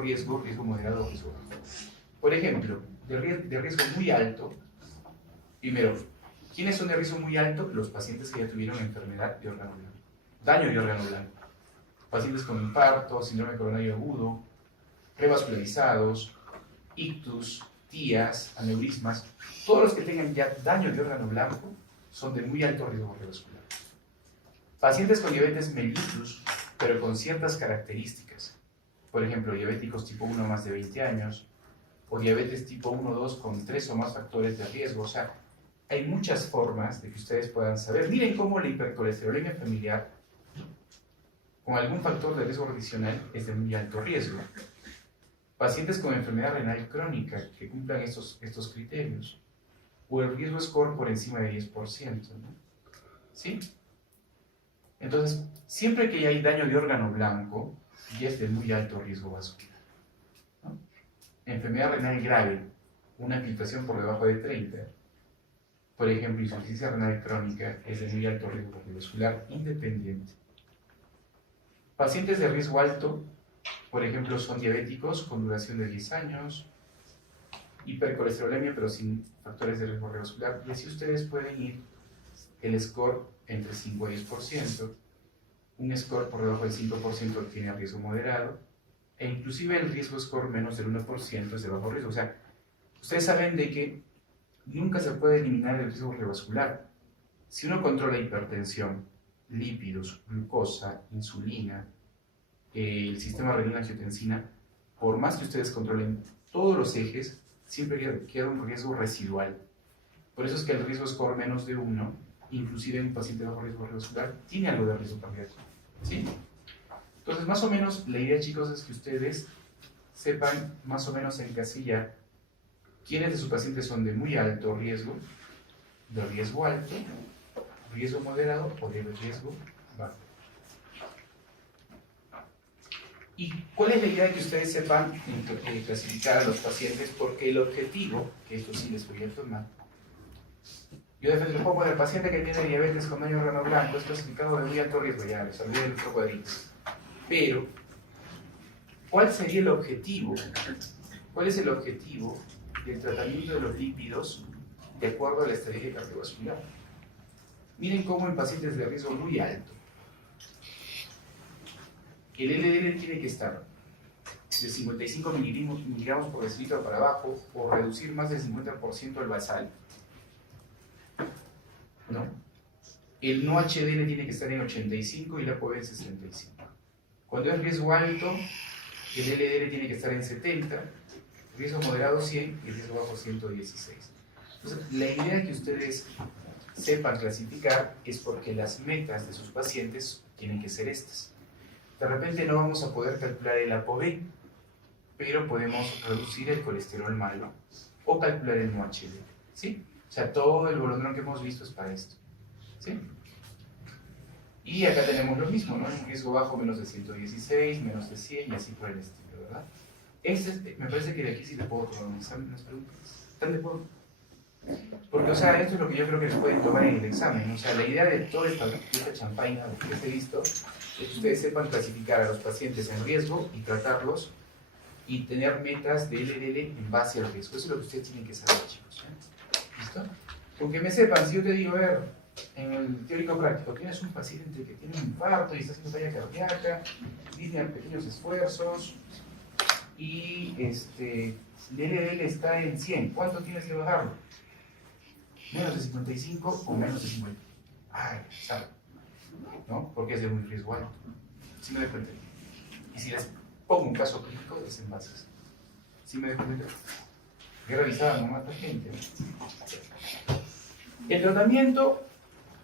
riesgo moderado, riesgo bajo. Por ejemplo, de riesgo muy alto, primero, ¿quiénes son de riesgo muy alto? Los pacientes que ya tuvieron enfermedad de órgano blanco, daño de órgano blanco. Pacientes con infarto, síndrome coronario agudo, revascularizados, ictus, TIAs, aneurismas, todos los que tengan ya daño de órgano blanco son de muy alto riesgo revascular. Pacientes con diabetes mellitus, pero con ciertas características, por ejemplo, diabéticos tipo 1 más de 20 años, o diabetes tipo 1-2 con 3 o más factores de riesgo. O sea, hay muchas formas de que ustedes puedan saber. Miren cómo la hipercolesterolemia familiar, con algún factor de riesgo adicional, es de muy alto riesgo. Pacientes con enfermedad renal crónica que cumplan estos criterios, o el riesgo score por encima de 10%, ¿no? ¿Sí? Entonces, siempre que hay daño de órgano blanco, ya es de muy alto riesgo vascular, ¿no? Enfermedad renal grave, una filtración por debajo de 30, por ejemplo, insuficiencia renal crónica, es de muy alto riesgo cardiovascular independiente. Pacientes de riesgo alto, por ejemplo, son diabéticos con duración de 10 años, hipercolesterolemia pero sin factores de riesgo cardiovascular, y así ustedes pueden ir el score entre 5 y 10%, un score por debajo del 5% tiene riesgo moderado, e inclusive el riesgo score menos del 1% es de bajo riesgo. O sea, ustedes saben de que nunca se puede eliminar el riesgo cardiovascular. Si uno controla hipertensión, lípidos, glucosa, insulina, el sistema renina-angiotensina, por más que ustedes controlen todos los ejes, siempre queda un riesgo residual. Por eso es que el riesgo score menos de 1, inclusive en un paciente bajo riesgo cardiovascular, tiene algo de riesgo cardíaco, ¿sí? Entonces, más o menos, la idea, chicos, es que ustedes sepan más o menos encasillar quiénes de sus pacientes son de muy alto riesgo, de riesgo alto, riesgo moderado o de riesgo bajo. ¿Y cuál es la idea de que ustedes sepan clasificar a los pacientes? Porque el objetivo, que esto sí les voy a tomar, yo les puedo poner, el paciente que tiene diabetes con daño órgano blanco es clasificado de muy alto riesgo, ya les olvidé el otro cuadrito. Pero, ¿cuál sería el objetivo? ¿Cuál es el objetivo del tratamiento de los lípidos de acuerdo a la estrategia cardiovascular? Miren cómo en pacientes de riesgo muy alto, el LDL tiene que estar de 55 miligramos por decilitro para abajo, o reducir más del 50% el basal, ¿no? El no HDL tiene que estar en 85 y la ApoB en 65. Cuando es riesgo alto, el LDL tiene que estar en 70, riesgo moderado 100 y riesgo bajo 116. Entonces, la idea que ustedes sepan clasificar es porque las metas de sus pacientes tienen que ser estas. De repente no vamos a poder calcular el ApoB, pero podemos reducir el colesterol malo o calcular el no HDL, ¿sí? O sea, todo el bolondrón que hemos visto es para esto, ¿sí? Y acá tenemos lo mismo, ¿no? Un riesgo bajo menos de 116, menos de 100 y así por el estilo, ¿verdad? Me parece que de aquí sí le puedo tomar un examen, unas preguntas. ¿Están de acuerdo? Porque, o sea, esto es lo que yo creo que les pueden tomar en el examen. O sea, la idea de toda esta champaña, lo que les he visto, es que ustedes sepan clasificar a los pacientes en riesgo y tratarlos y tener metas de LDL en base al riesgo. Eso es lo que ustedes tienen que saber, chicos, ¿eh? ¿Listo? Con que me sepan, si yo te digo, a ver, en el teórico práctico, tienes un paciente que tiene un infarto y está haciendo falla cardíaca, tiene pequeños esfuerzos y el LDL está en 100, ¿cuánto tienes que bajarlo? Menos de 55 o menos de 50. Ay, sabe, ¿no? Porque es de un riesgo alto. ¿Sí me doy cuenta? Y si les pongo un caso clínico, es en bases. ¿Sí me doy cuenta? Guerra avisada no mata gente. El tratamiento,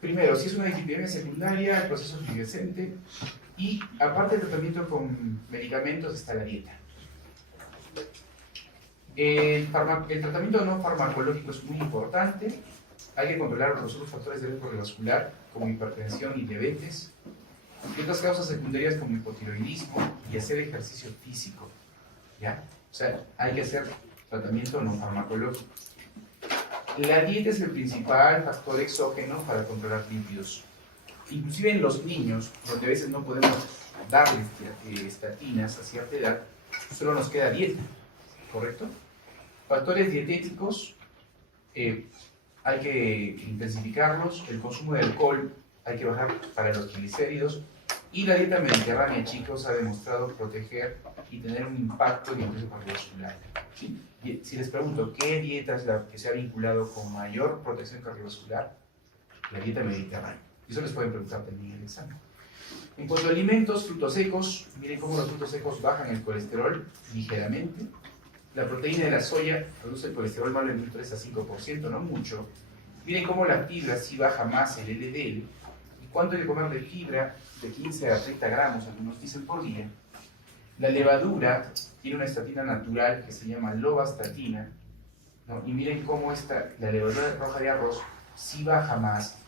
primero, si es una dislipidemia secundaria, el proceso fluorescente, y aparte del tratamiento con medicamentos está la dieta. El tratamiento no farmacológico es muy importante. Hay que controlar los otros factores de riesgo cardiovascular, como hipertensión y diabetes, y otras causas secundarias como hipotiroidismo, y hacer ejercicio físico, ¿ya? O sea, hay que hacer tratamiento no farmacológico. La dieta es el principal factor exógeno para controlar lípidos. Inclusive en los niños, donde a veces no podemos darles estatinas a cierta edad, solo nos queda dieta, ¿correcto? Factores dietéticos, hay que intensificarlos. El consumo de alcohol hay que bajar para los triglicéridos. Y la dieta mediterránea, chicos, ha demostrado proteger y tener un impacto en el riesgo cardiovascular. ¿Sí? Y si les pregunto, ¿qué dieta es la que se ha vinculado con mayor protección cardiovascular? La dieta mediterránea. Eso les pueden preguntar también en el examen. En cuanto a alimentos, frutos secos, miren cómo los frutos secos bajan el colesterol ligeramente. La proteína de la soya reduce el colesterol malo en un 3 a 5%, no mucho. Miren cómo la fibra sí baja más el LDL. ¿Y cuánto hay que comer de fibra? De 15 a 30 gramos, algunos dicen por día. La levadura tiene una estatina natural que se llama lovastatina, ¿no? Y miren cómo la levadura roja de arroz sí baja más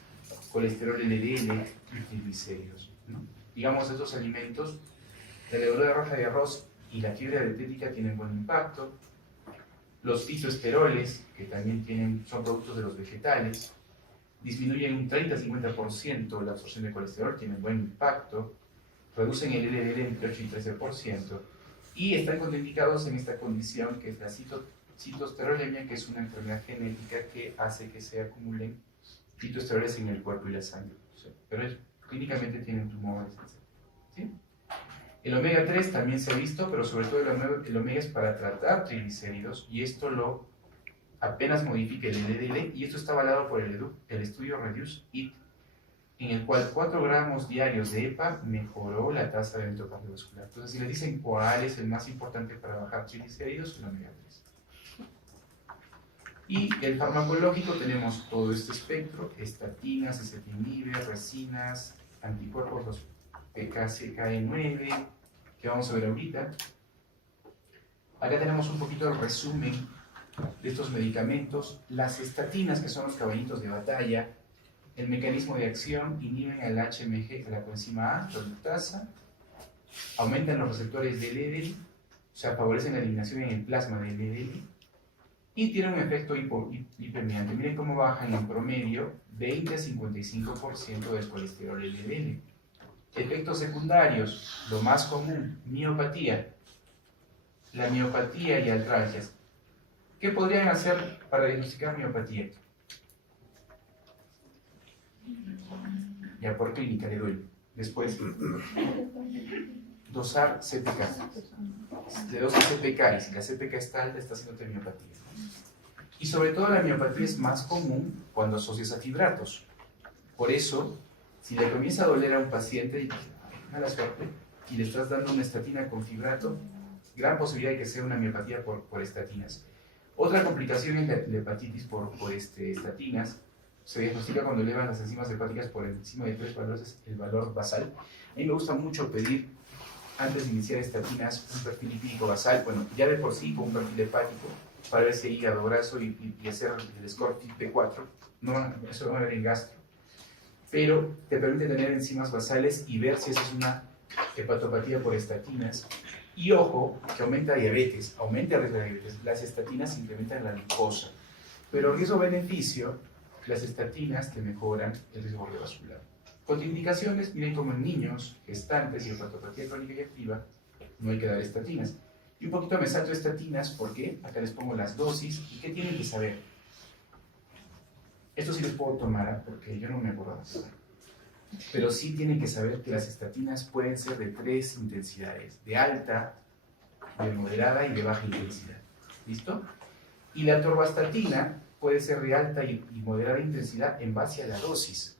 colesterol LDL y triglicéridos, ¿no? Digamos, estos alimentos, la levadura roja de arroz y la fibra dietética tienen buen impacto. Los fitoesteroles, que también son productos de los vegetales, disminuyen un 30-50% la absorción de colesterol, tienen buen impacto, reducen el LDL entre 8 y 13%, y están contraindicados en esta condición que es la citoesterolemia, que es una enfermedad genética que hace que se acumulen fitoesteroles en el cuerpo y la sangre. Pero clínicamente tienen tumores, ¿sí? El omega 3 también se ha visto, pero sobre todo el omega es para tratar triglicéridos, y esto lo apenas modifica el LDL, y esto está avalado por el estudio REDUCE-IT, en el cual 4 gramos diarios de EPA mejoró la tasa de evento cardiovascular. Entonces, si les dicen cuál es el más importante para bajar triglicéridos, el omega 3. Y el farmacológico tenemos todo este espectro: estatinas, ezetimibe, resinas, anticuerpos, los PKCKE9, que vamos a ver ahorita. Acá tenemos un poquito el resumen de estos medicamentos. Las estatinas, que son los caballitos de batalla, el mecanismo de acción: inhiben al HMG, a la coenzima A, reductasa, aumentan los receptores de LDL, o sea, favorecen la eliminación en el plasma de LDL, y tienen un efecto hipermeante. Miren cómo bajan en promedio 20 a 55% del colesterol LDL. Efectos secundarios, lo más común: miopatía. La miopatía y artralgias. ¿Qué podrían hacer para diagnosticar miopatía? Ya por clínica le doy. Después, dosar CPK. Le dosa CPK, y si la CPK está alta, está haciendo miopatía. Y sobre todo la miopatía es más común cuando asocias a fibratos. Por eso, si le comienza a doler a un paciente, y mala suerte, y le estás dando una estatina con fibrato, gran posibilidad de que sea una miopatía por estatinas. Otra complicación es la hepatitis por estatinas. Se diagnostica cuando elevan las enzimas hepáticas por encima de 3 valores, el valor basal. A mí me gusta mucho pedir, antes de iniciar estatinas, un perfil lipídico basal, bueno, ya de por sí con un perfil hepático, para ver si hay hígado graso y hacer el score P4. No, eso no va a haber en gastro. Pero te permite tener enzimas basales y ver si esa es una hepatopatía por estatinas. Y ojo, que aumenta diabetes, aumenta el riesgo de diabetes. Las estatinas incrementan la glucosa. Pero riesgo-beneficio, las estatinas te mejoran el riesgo cardiovascular. Contraindicaciones: miren como en niños, gestantes y hepatopatía crónica y activa, no hay que dar estatinas. Y un poquito me salto estatinas porque acá les pongo las dosis. ¿Y qué tienen que saber? Esto sí les puedo tomar, porque yo no me acuerdo. Pero sí tienen que saber que las estatinas pueden ser de 3 intensidades: de alta, de moderada y de baja intensidad. ¿Listo? Y la atorvastatina puede ser de alta y moderada intensidad en base a la dosis.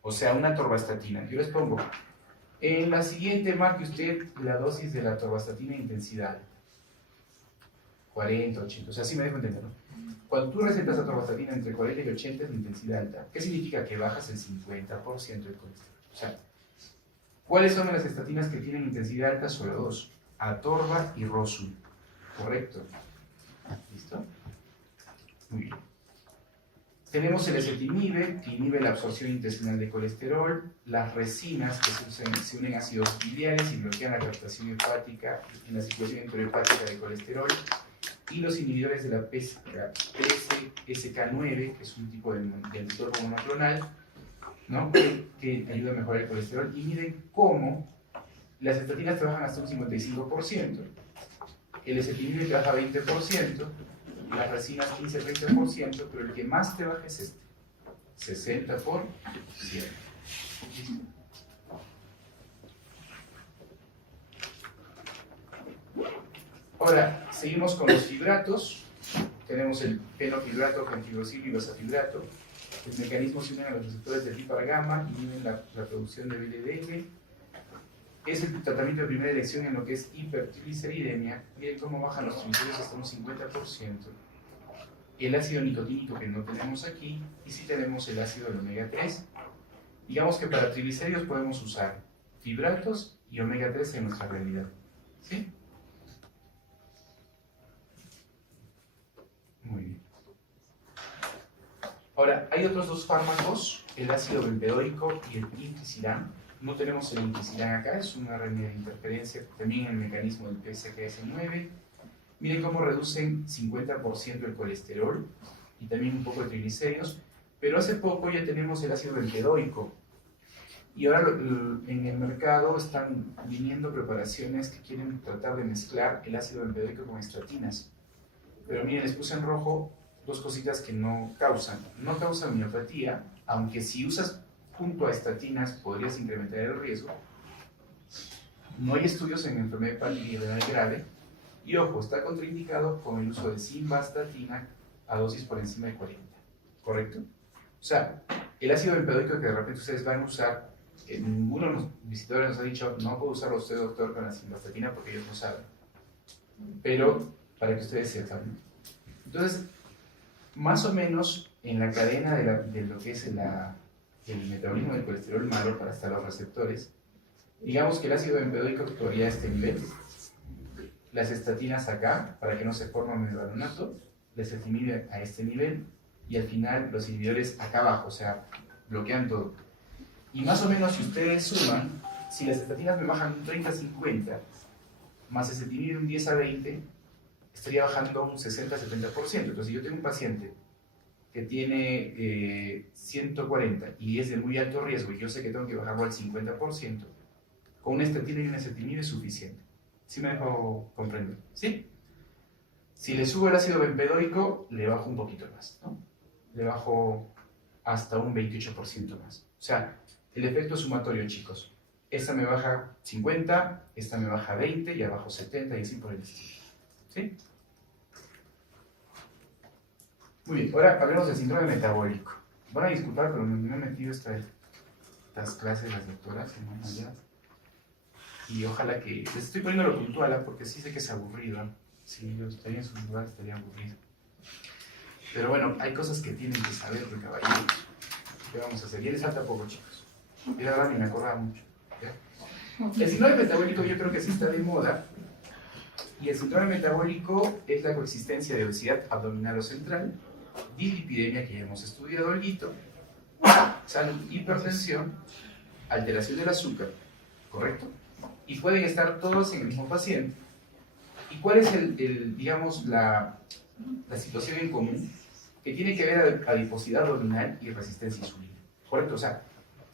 O sea, una atorvastatina, yo les pongo, en la siguiente marque usted la dosis de la atorvastatina intensidad. 40, 80, o sea, sí me dejo entender, ¿no? Cuando tú recetas atorvastatina entre 40 y 80 es de intensidad alta. ¿Qué significa? Que bajas el 50% del colesterol. O sea, ¿cuáles son las estatinas que tienen intensidad alta? Solo dos: atorva y rosul. ¿Correcto? ¿Listo? Muy bien. Tenemos el ezetimibe, que inhibe la absorción intestinal de colesterol, las resinas, que se unen a ácidos biliares y bloquean la captación hepática en la circulación intrahepática de colesterol, y los inhibidores de la PCSK9, que es un tipo de anticuerpo monoclonal, ¿no? que ayuda a mejorar el colesterol, y miden cómo las estatinas trabajan hasta un 55%, el ezetimibe trabaja 20%, las resinas 15-30%, pero el que más te baja es este, 60%. Ahora, seguimos con los fibratos. Tenemos el fenofibrato, fenfibrocil y bezafibrato. El mecanismo se une a los receptores de pipargama y inhiben la producción de VLDL. Es el tratamiento de primera elección en lo que es hipertrigliceridemia. Miren cómo bajan los triglicéridos hasta un 50%. El ácido nicotínico, que no tenemos aquí, y sí tenemos el ácido del omega 3. Digamos que para triglicéridos podemos usar fibratos y omega 3 en nuestra realidad. ¿Sí? Muy bien. Ahora, hay otros dos fármacos, el ácido bempedoico y el inclisiran. No tenemos el inclisiran acá, es una RNA de interferencia, también en el mecanismo del PCSK9. Miren cómo reducen 50% el colesterol y también un poco de triglicéridos, pero hace poco ya tenemos el ácido bempedoico. Y ahora en el mercado están viniendo preparaciones que quieren tratar de mezclar el ácido bempedoico con estatinas. Pero miren, les puse en rojo dos cositas que no causan. No causan miopatía, aunque si usas junto a estatinas podrías incrementar el riesgo. No hay estudios en enfermedad hepática renal grave. Y ojo, está contraindicado con el uso de simvastatina a dosis por encima de 40. ¿Correcto? O sea, el ácido bempedoico que de repente ustedes van a usar, ninguno de los visitadores nos ha dicho, no puedo usarlo usted, doctor, con la simvastatina porque ellos no saben. Pero para que ustedes sepan. Entonces, más o menos en la cadena de lo que es el metabolismo del colesterol malo para hasta los receptores, digamos que el ácido bempedoico actuaría a este nivel, las estatinas acá, para que no se forme mevalonato, la ezetimibe a este nivel, y al final los inhibidores acá abajo, o sea, bloquean todo. Y más o menos si ustedes suman, si las estatinas me bajan un 30-50, más ezetimibe un 10-20, estaría bajando un 60-70%. Entonces, si yo tengo un paciente que tiene 140 y es de muy alto riesgo y yo sé que tengo que bajarlo al 50%, con una estatina y una ezetimibe es suficiente. ¿Sí me dejo comprender? ¿Sí? Si le subo el ácido bempedoico, le bajo un poquito más, ¿no? Le bajo hasta un 28% más. O sea, el efecto sumatorio, chicos. Esta me baja 50, esta me baja 20 y abajo 70 y así por el estilo. ¿Sí? Muy bien, ahora hablemos del síndrome metabólico. Van a disculpar, pero me he metido estas clases las doctoras, allá. Y ojalá que... Les estoy poniendo lo puntual, porque sí sé que es aburrido. Si yo estaría en su lugar, estaría aburrido. Pero bueno, hay cosas que tienen que saber, caballeros. ¿Qué vamos a hacer? Ya les falta poco, chicos. Y la verdad ni me acordaba mucho. ¿Ya? El síndrome metabólico yo creo que sí está de moda. Y el síndrome metabólico es la coexistencia de obesidad abdominal o central, dislipidemia, que ya hemos estudiado algo, salud, hipertensión, alteración del azúcar, ¿correcto? Y pueden estar todos en el mismo paciente. ¿Y cuál es digamos, la situación en común? Que tiene que ver adiposidad abdominal y resistencia insulina, ¿correcto? O sea,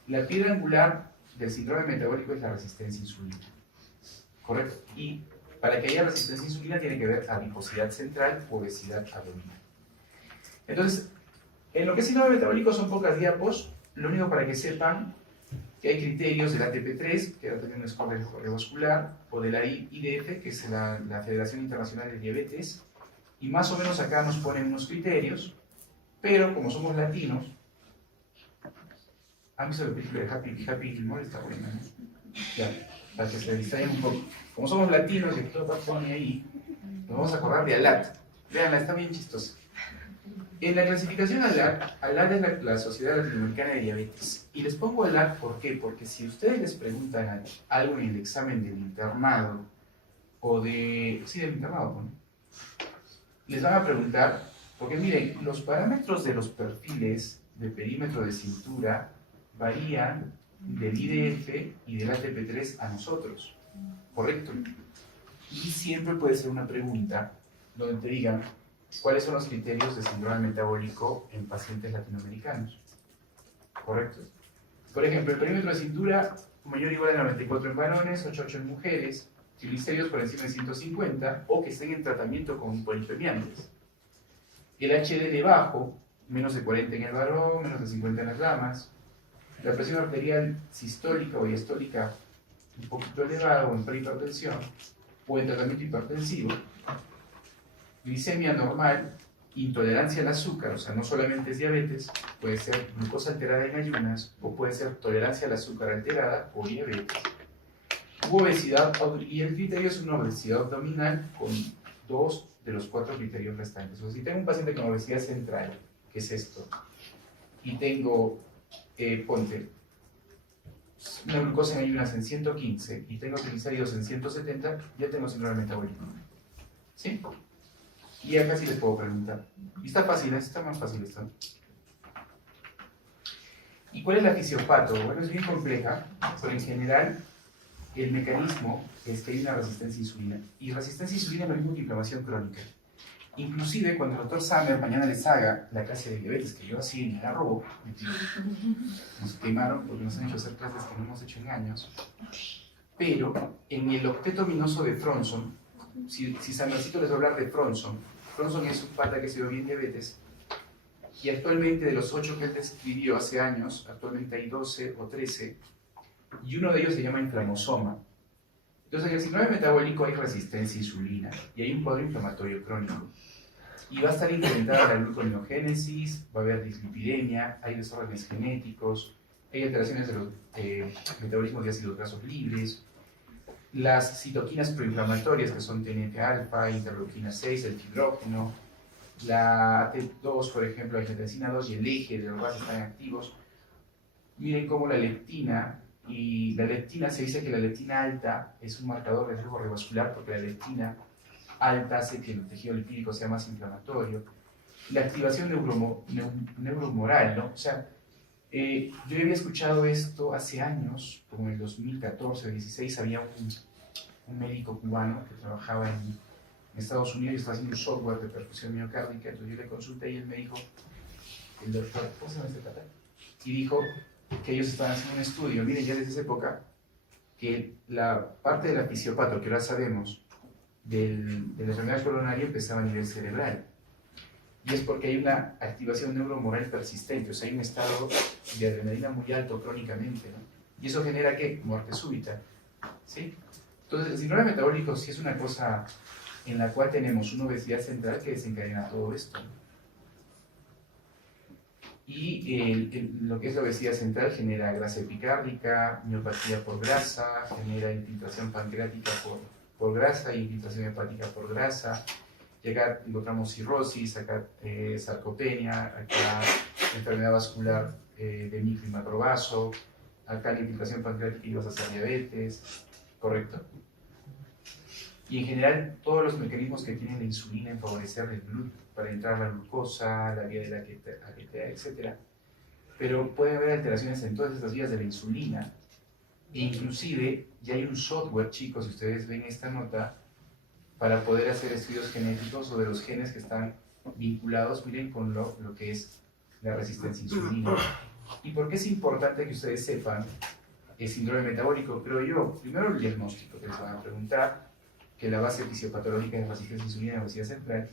la piedra angular del síndrome metabólico es la resistencia insulina, ¿correcto? Y para que haya resistencia insulina tiene que ver adiposidad central u obesidad abdominal. Entonces, en lo que es síndrome metabólico son pocas diapos, lo único para que sepan que hay criterios del ATP3, que era también un score cardiovascular, o de la IDF, que es la Federación Internacional de Diabetes, y más o menos acá nos ponen unos criterios, pero como somos latinos, ¿han visto la película de Happy Gilmore? Está buena, ¿no? Ya, para que se distraigan un poco. Como somos latinos y todo pone ahí, Nos vamos a acordar de ALAT. Veanla, está bien chistosa. En la clasificación ALAT es la Sociedad Latinoamericana de Diabetes. Y les pongo ALAT, ¿por qué? Porque si ustedes les preguntan algo en el examen del internado, o de... sí, del internado, ¿no? Les van a preguntar, porque miren, los parámetros de los perfiles de perímetro de cintura varían del IDF y del ATP3 a nosotros, ¿correcto? Y siempre puede ser una pregunta donde te digan cuáles son los criterios de síndrome metabólico en pacientes latinoamericanos, ¿correcto? Por ejemplo, el perímetro de cintura mayor o igual a 94 en varones, 88 en mujeres, triglicéridos por encima de 150 o que estén en tratamiento con polifemiantes. El HDL bajo, menos de 40 en el varón, menos de 50 en las damas. La presión arterial sistólica o diastólica un poquito elevada o en prehipertensión o en tratamiento hipertensivo. Glicemia normal, intolerancia al azúcar, o sea, no solamente es diabetes, puede ser glucosa alterada en ayunas o puede ser tolerancia al azúcar alterada o diabetes. Obesidad, y el criterio es una obesidad abdominal con 2 de los 4 criterios restantes. O sea, si tengo un paciente con obesidad central, que es esto, y tengo, ponte, una glucosa en ayunas en 115 y tengo triglicéridos en 170, ya tengo síndrome metabólico. ¿Sí? Y acá sí les puedo preguntar. Y está fácil, está más fácil esto. ¿Y cuál es la fisiopato? Bueno, es bien compleja, pero en general el mecanismo es que hay una resistencia a insulina. Y resistencia a insulina es lo mismo que inflamación crónica. Inclusive cuando el doctor Samer mañana les haga la clase de diabetes, que yo así me la robo, nos quemaron porque nos han hecho hacer clases que no hemos hecho en años, pero en el octeto minoso de Fronson, si Samercito les va a hablar de Fronson es un pata que se dio bien diabetes, y actualmente de los 8 que él describió hace años, actualmente hay 12 o 13, y uno de ellos se llama inflamosoma. Entonces, en el síndrome metabólico hay resistencia a insulina y hay un cuadro inflamatorio crónico. Y va a estar incrementada la gluconeogénesis, va a haber dislipidemia, hay desórdenes genéticos, hay alteraciones de los metabolismos de ácidos grasos libres, las citoquinas proinflamatorias que son TNF-alfa, interleuquina 6, el fibrógeno, la AT2, por ejemplo, la angiotensina 2 y el eje de los RAS están activos. Miren cómo la leptina, y la leptina, se dice que la leptina alta es un marcador de riesgo revascular porque la leptina alta hace que el tejido lipídico sea más inflamatorio. La activación neuromoral, ¿no? O sea, yo había escuchado esto hace años, como en el 2014 o 2016, había un médico cubano que trabajaba en Estados Unidos y estaba haciendo un software de perfusión miocárdica, entonces yo le consulté y él me dijo, el doctor, ¿cómo se llama este pata? Y dijo que ellos estaban haciendo un estudio, miren, ya desde esa época, que la parte de la fisiopato, que ahora sabemos, de la enfermedad coronaria empezaba a nivel cerebral. Y es porque hay una activación neuromoral persistente, o sea, hay un estado de adrenalina muy alto crónicamente, ¿no? Y eso genera, ¿qué? Muerte súbita, ¿sí? Entonces, el síndrome metabólico sí es una cosa en la cual tenemos una obesidad central que desencadena todo esto. Y lo que es la obesidad central genera grasa epicárdica, miopatía por grasa, genera infiltración pancreática por grasa y infiltración hepática por grasa. Y acá encontramos cirrosis, acá sarcopenia, acá enfermedad vascular de micro y macrovaso, acá la infiltración pancreática y vas a hacer diabetes, ¿correcto? Y en general todos los mecanismos que tienen la insulina en favorecer el gluten, para entrar la glucosa, la vía de la ATP, etc. Pero puede haber alteraciones en todas estas vías de la insulina. E inclusive ya hay un software, chicos, si ustedes ven esta nota, para poder hacer estudios genéticos o de los genes que están vinculados, miren, con lo que es la resistencia a insulina. ¿Y por qué es importante que ustedes sepan el síndrome metabólico? Creo yo, primero el diagnóstico que les van a preguntar, que la base fisiopatológica es resistencia a insulina y obesidad central.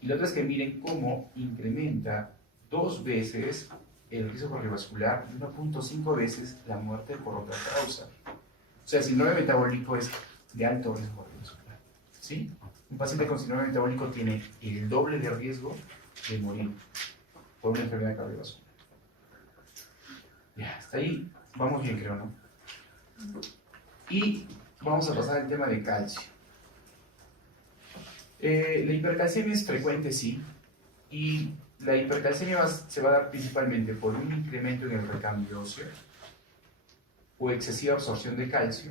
Y la otra es que miren cómo incrementa 2 veces el riesgo cardiovascular y 1.5 veces la muerte por otra causa. O sea, el síndrome metabólico es de alto riesgo cardiovascular, ¿sí? Un paciente con síndrome metabólico tiene el doble de riesgo de morir por una enfermedad cardiovascular. Ya, hasta ahí vamos bien, creo, ¿no? Y vamos a pasar al tema de calcio. La hipercalcemia es frecuente, sí, y la hipercalcemia se va a dar principalmente por un incremento en el recambio óseo, o excesiva absorción de calcio,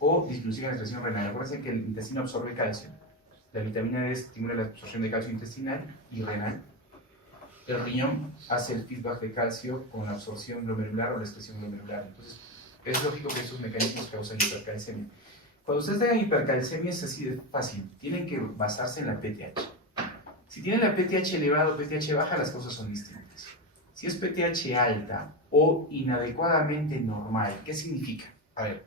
o disminución en la excreción renal. Acuérdense que el intestino absorbe calcio, la vitamina D estimula la absorción de calcio intestinal y renal. El riñón hace el feedback de calcio con la absorción glomerular o la excreción glomerular. Entonces, es lógico que esos mecanismos causan hipercalcemia. Cuando ustedes tengan hipercalcemia es así de fácil. Tienen que basarse en la PTH. Si tienen la PTH elevada o PTH baja, las cosas son distintas. Si es PTH alta o inadecuadamente normal, ¿qué significa? A ver,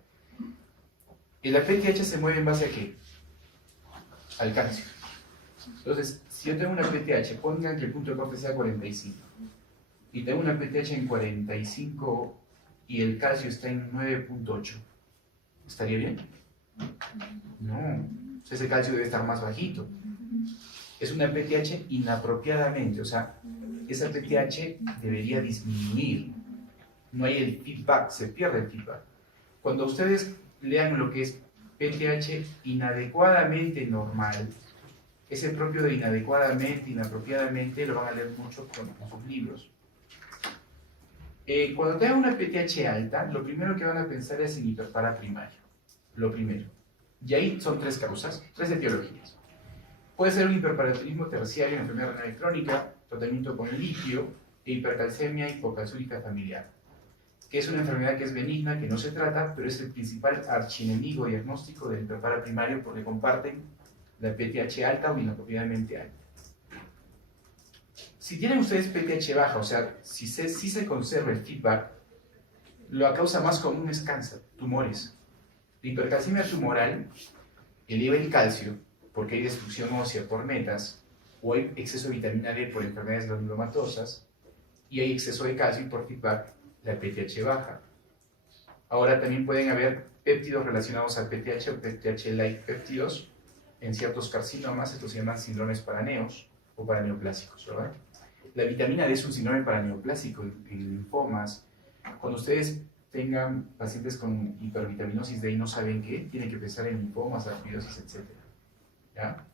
la PTH se mueve en base a ¿qué? Al calcio. Entonces, si yo tengo una PTH, pongan que el punto de corte sea 45, y tengo una PTH en 45 y el calcio está en 9.8, ¿estaría bien? No, ese calcio debe estar más bajito. Es una PTH inapropiadamente, o sea, esa PTH debería disminuir. No hay el feedback, se pierde el feedback. Cuando ustedes lean lo que es PTH inadecuadamente normal, ese propio de inadecuadamente, inapropiadamente, lo van a leer mucho con sus libros. Cuando tengan una PTH alta, lo primero que van a pensar es en hiperparaprimario. Lo primero. Y ahí son tres causas, tres etiologías. Puede ser un hiperparatiroidismo terciario, enfermedad renal crónica, tratamiento con litio, e hipercalcemia hipocalcúrica familiar, que es una enfermedad que es benigna, que no se trata, pero es el principal archienemigo diagnóstico del hiperparaprimario porque comparten la PTH alta o inapropiadamente alta. Si tienen ustedes PTH baja, o sea, si se conserva el feedback, la causa más común es cáncer, tumores. La hipercalcemia tumoral eleva el calcio porque hay destrucción ósea por metas, o hay exceso de vitamina D por enfermedades granulomatosas, y hay exceso de calcio y por feedback la PTH baja. Ahora también pueden haber péptidos relacionados al PTH o PTH-like péptidos en ciertos carcinomas, estos se llaman síndromes paraneos o paraneoplásicos, ¿verdad? La vitamina D es un síndrome paraneoplásico en linfomas. Cuando ustedes tengan pacientes con hipervitaminosis D y no saben qué, tienen que pensar en linfomas, sarcoidosis, etc. ¿Ya?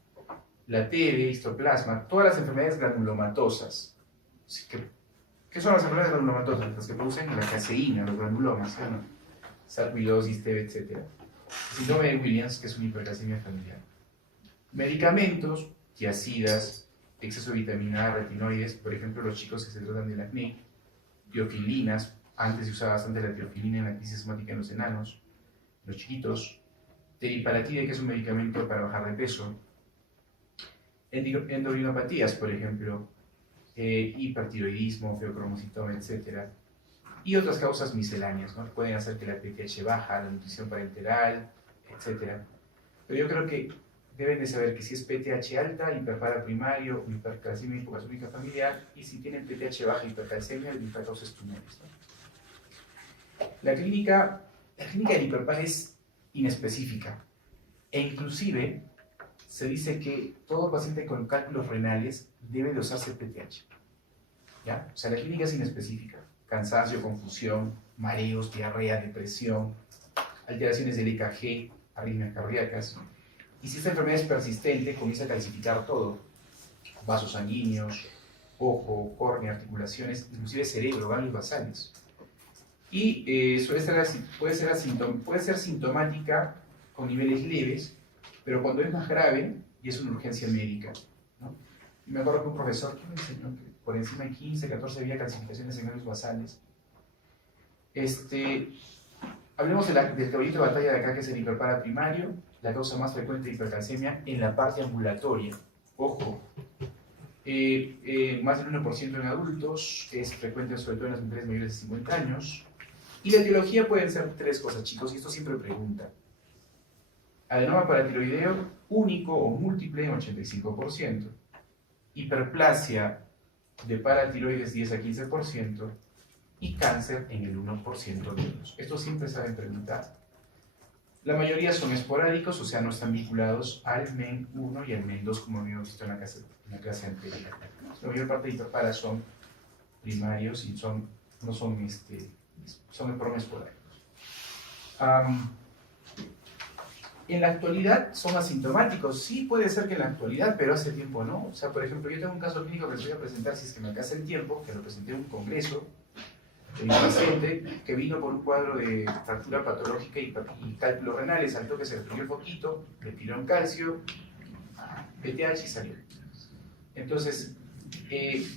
La TB, histoplasma, todas las enfermedades granulomatosas. ¿Qué son las enfermedades granulomatosas? Las que producen la caseína, los granulomas, ¿sí o no? Sarcoidosis, TB, etc. Síndrome de Williams, que es una hipercalcemia familiar. Medicamentos, tiacidas, exceso de vitamina A, retinoides, por ejemplo, los chicos que se tratan del acné, teofilinas, antes se usaba bastante la teofilina en la crisis asmática en los enanos, los chiquitos, teriparatide, que es un medicamento para bajar de peso, endocrinopatías, por ejemplo, hipertiroidismo, feocromocitoma, etc. Y otras causas misceláneas, ¿no? Pueden hacer que la PTH baja, la nutrición parenteral, etc. Pero yo creo que deben de saber que si es PTH alta, hiperparaprimario, hipercalcemia hipocalcúrica familiar, y si tienen PTH baja, hipercalcemia, la única causa es tumores, ¿no? La clínica del hiperpar es inespecífica, e inclusive se dice que todo paciente con cálculos renales debe de usarse PTH, ¿ya? O sea, la clínica es inespecífica, cansancio, confusión, mareos, diarrea, depresión, alteraciones del EKG, arritmias cardíacas. Y si esta enfermedad es persistente, comienza a calcificar todo, vasos sanguíneos, ojo, córnea, articulaciones, inclusive cerebro, ganglios basales. Y puede ser sintomática con niveles leves, pero cuando es más grave, y es una urgencia médica, ¿no? Y me acuerdo que un profesor que me enseñó que por encima de 15, 14 había calcificaciones en ganglios basales. Hablemos del caballito de batalla de acá, que es el hiperparaprimario, la causa más frecuente de hipercalcemia en la parte ambulatoria. Ojo, más del 1% en adultos, es frecuente sobre todo en las mujeres mayores de 50 años. Y la etiología pueden ser tres cosas, chicos, y esto siempre pregunta. Adenoma paratiroideo único o múltiple en 85%. Hiperplasia de paratiroides 10 a 15%. Y cáncer en el 1% de ellos. Esto siempre saben preguntar. La mayoría son esporádicos, o sea, no están vinculados al MEN1 y al MEN2, como habíamos visto en la clase anterior. La mayor parte de hiperparas son primarios y son esporádicos. En la actualidad son asintomáticos. Sí, puede ser que en la actualidad, pero hace tiempo no. O sea, por ejemplo, yo tengo un caso clínico que les voy a presentar si es que me alcanza el tiempo, que lo presenté en un congreso, de un paciente que vino por un cuadro de fractura patológica y cálculos renales, al toque se le prendió el foquito, le tiró calcio, PTH y salió. Entonces,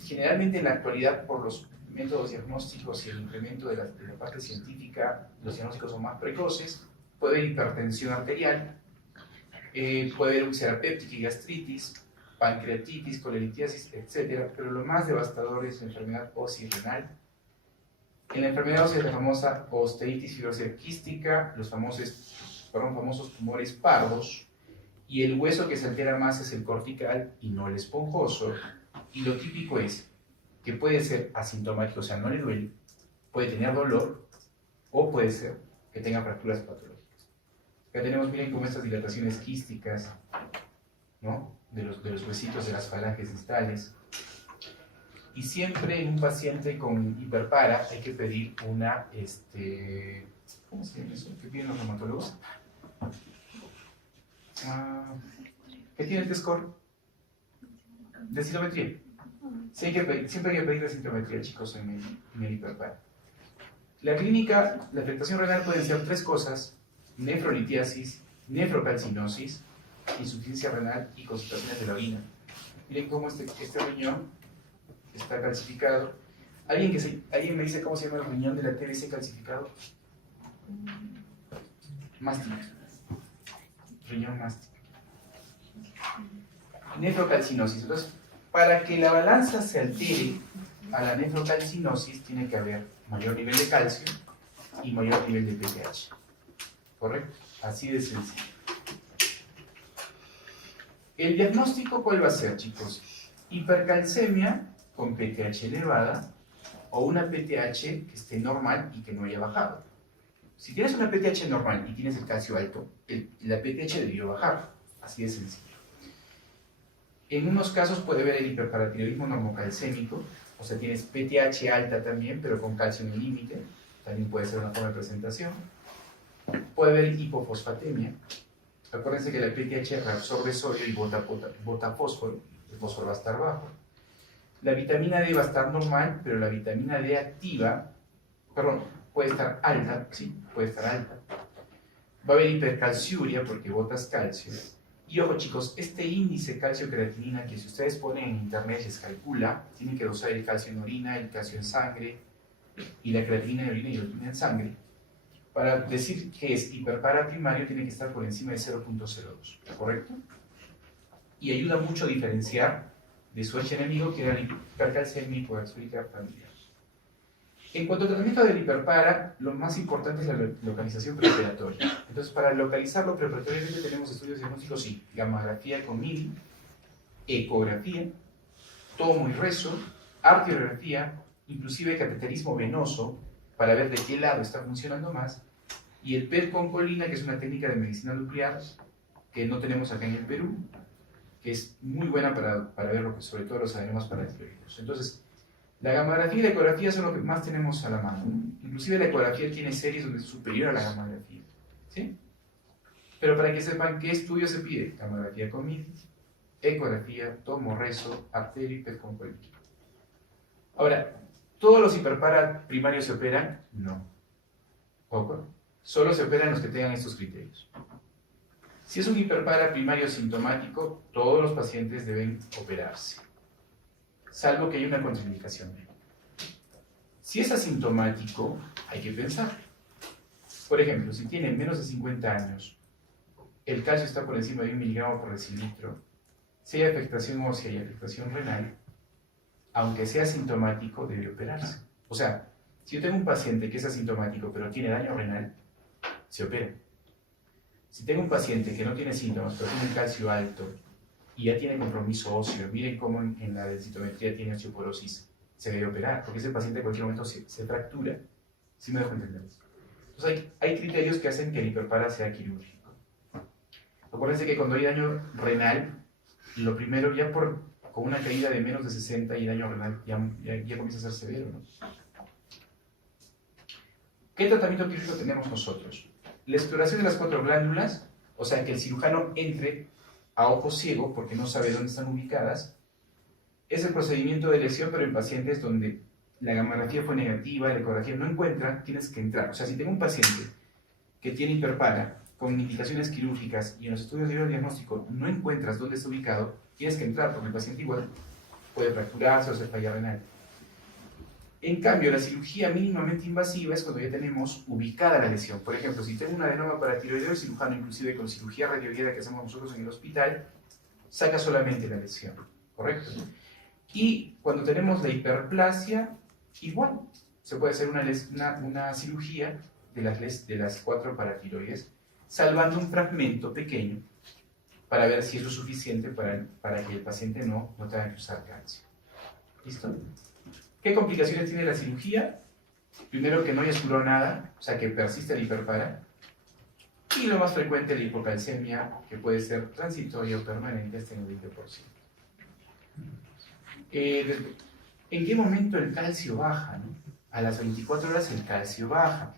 generalmente en la actualidad, por los métodos diagnósticos y el incremento de la parte científica, los diagnósticos son más precoces, puede haber hipertensión arterial, puede haber úlcera péptica y gastritis, pancreatitis, colelitiasis, etc. Pero lo más devastador es la enfermedad ósea renal. En la enfermedad ósea es la famosa osteitis fibrosa quística, los famosos tumores pardos, y el hueso que se altera más es el cortical y no el esponjoso. Y lo típico es que puede ser asintomático, o sea, no le duele, puede tener dolor, o puede ser que tenga fracturas patológicas. Acá tenemos, miren, como estas dilataciones quísticas, ¿no? De los huesitos de las falanges distales. Y siempre en un paciente con hiperpara hay que pedir una, ¿cómo se llama eso? ¿Qué piden los reumatólogos? ¿Qué tiene el score? Densitometría. Sí, siempre hay que pedir densitometría, chicos, en el hiperpara. La clínica, la afectación renal pueden ser tres cosas: nefrolitiasis, nefrocalcinosis, insuficiencia renal y concentraciones de la orina. Miren cómo este riñón está calcificado. ¿Alguien me dice cómo se llama el riñón de la TBC calcificado? Mástica. Riñón mástica. Nefrocalcinosis. Entonces, para que la balanza se altere a la nefrocalcinosis, tiene que haber mayor nivel de calcio y mayor nivel de PTH. ¿Correcto? Así de sencillo. ¿El diagnóstico cuál va a ser, chicos? Hipercalcemia con PTH elevada o una PTH que esté normal y que no haya bajado. Si tienes una PTH normal y tienes el calcio alto, la PTH debió bajar. Así de sencillo. En unos casos puede haber el hiperparatiroidismo normocalcémico, o sea, tienes PTH alta también, pero con calcio en el límite, también puede ser una forma de presentación. Puede haber hipofosfatemia. Acuérdense que la PTH reabsorbe sodio y bota fósforo, el fósforo va a estar bajo. La vitamina D va a estar normal, pero la vitamina D activa, puede estar alta, sí, puede estar alta. Va a haber hipercalciuria porque botas calcio. Y ojo, chicos, este índice calcio-creatinina que si ustedes ponen en internet les calcula, tienen que dosar el calcio en orina, el calcio en sangre y la creatinina en orina y la orina en sangre. Para decir que es hiperparaprimario tiene que estar por encima de 0.02, ¿correcto? Y ayuda mucho a diferenciar de su enemigo, que era la hipercalcemia hipogalcémica familiar. En cuanto al tratamiento del hiperpara, lo más importante es la localización preoperatoria. Entonces, para localizarlo preoperatoriamente tenemos estudios diagnósticos, sí, gamografía con MIDI, ecografía, tomo y rezo, arteriografía, inclusive cateterismo venoso, para ver de qué lado está funcionando más, y el PET con colina, que es una técnica de medicina nuclear que no tenemos acá en el Perú, que es muy buena para ver sobre todo los adenomas paratiroideos. Entonces, la gamografía y la ecografía son lo que más tenemos a la mano, ¿no? Inclusive la ecografía tiene series donde es superior a la gamografía, ¿sí? Pero para que sepan qué estudio se pide: gamografía con MIDI, ecografía, tomo, rezo, arterio y PET con colina. Ahora, ¿todos los hiperpara primarios se operan? No. ¿Poco? Solo se operan los que tengan estos criterios. Si es un hiperpara primario sintomático, todos los pacientes deben operarse, salvo que haya una contraindicación. Si es asintomático, hay que pensar. Por ejemplo, si tiene menos de 50 años, el calcio está por encima de 1 miligramo por decilitro, si hay afectación ósea y afectación renal, aunque sea asintomático, debe operarse. O sea, si yo tengo un paciente que es asintomático pero tiene daño renal, se opera. Si tengo un paciente que no tiene síntomas pero tiene un calcio alto y ya tiene compromiso óseo, miren cómo en la densitometría tiene osteoporosis, se debe operar, porque ese paciente en cualquier momento se fractura. ¿Sí me dejo entender? Entonces hay criterios que hacen que el hiperpara sea quirúrgico. Acuérdense que cuando hay daño renal, lo primero, ya con una caída de menos de 60 y daño renal, ya comienza a ser severo, ¿no? ¿Qué tratamiento quirúrgico tenemos nosotros? La exploración de las 4 glándulas O sea, que el cirujano entre a ojo ciego porque no sabe dónde están ubicadas. Es el procedimiento de lesión, pero en pacientes donde la gamografía fue negativa, la ecografía no encuentra, tienes que entrar. O sea, si tengo un paciente que tiene hiperpara con indicaciones quirúrgicas y en los estudios de diagnóstico no encuentras dónde está ubicado, tienes que entrar porque el paciente igual puede fracturarse o hacer falla renal. En cambio, la cirugía mínimamente invasiva es cuando ya tenemos ubicada la lesión. Por ejemplo, si tengo un adenoma paratiroideo, el cirujano, inclusive con cirugía radioguiada que hacemos nosotros en el hospital, saca solamente la lesión, ¿correcto? Y cuando tenemos la hiperplasia, igual, se puede hacer una cirugía de las 4 paratiroides, salvando un fragmento pequeño para ver si eso es suficiente para que el paciente no tenga que usar calcio. ¿Listo? ¿Qué complicaciones tiene la cirugía? Primero, que no descuró nada, o sea que persiste la hiperpara. Y lo más frecuente, la hipocalcemia, que puede ser transitoria o permanente hasta en el 20%. ¿En qué momento el calcio baja? ¿No? A las 24 horas el calcio baja.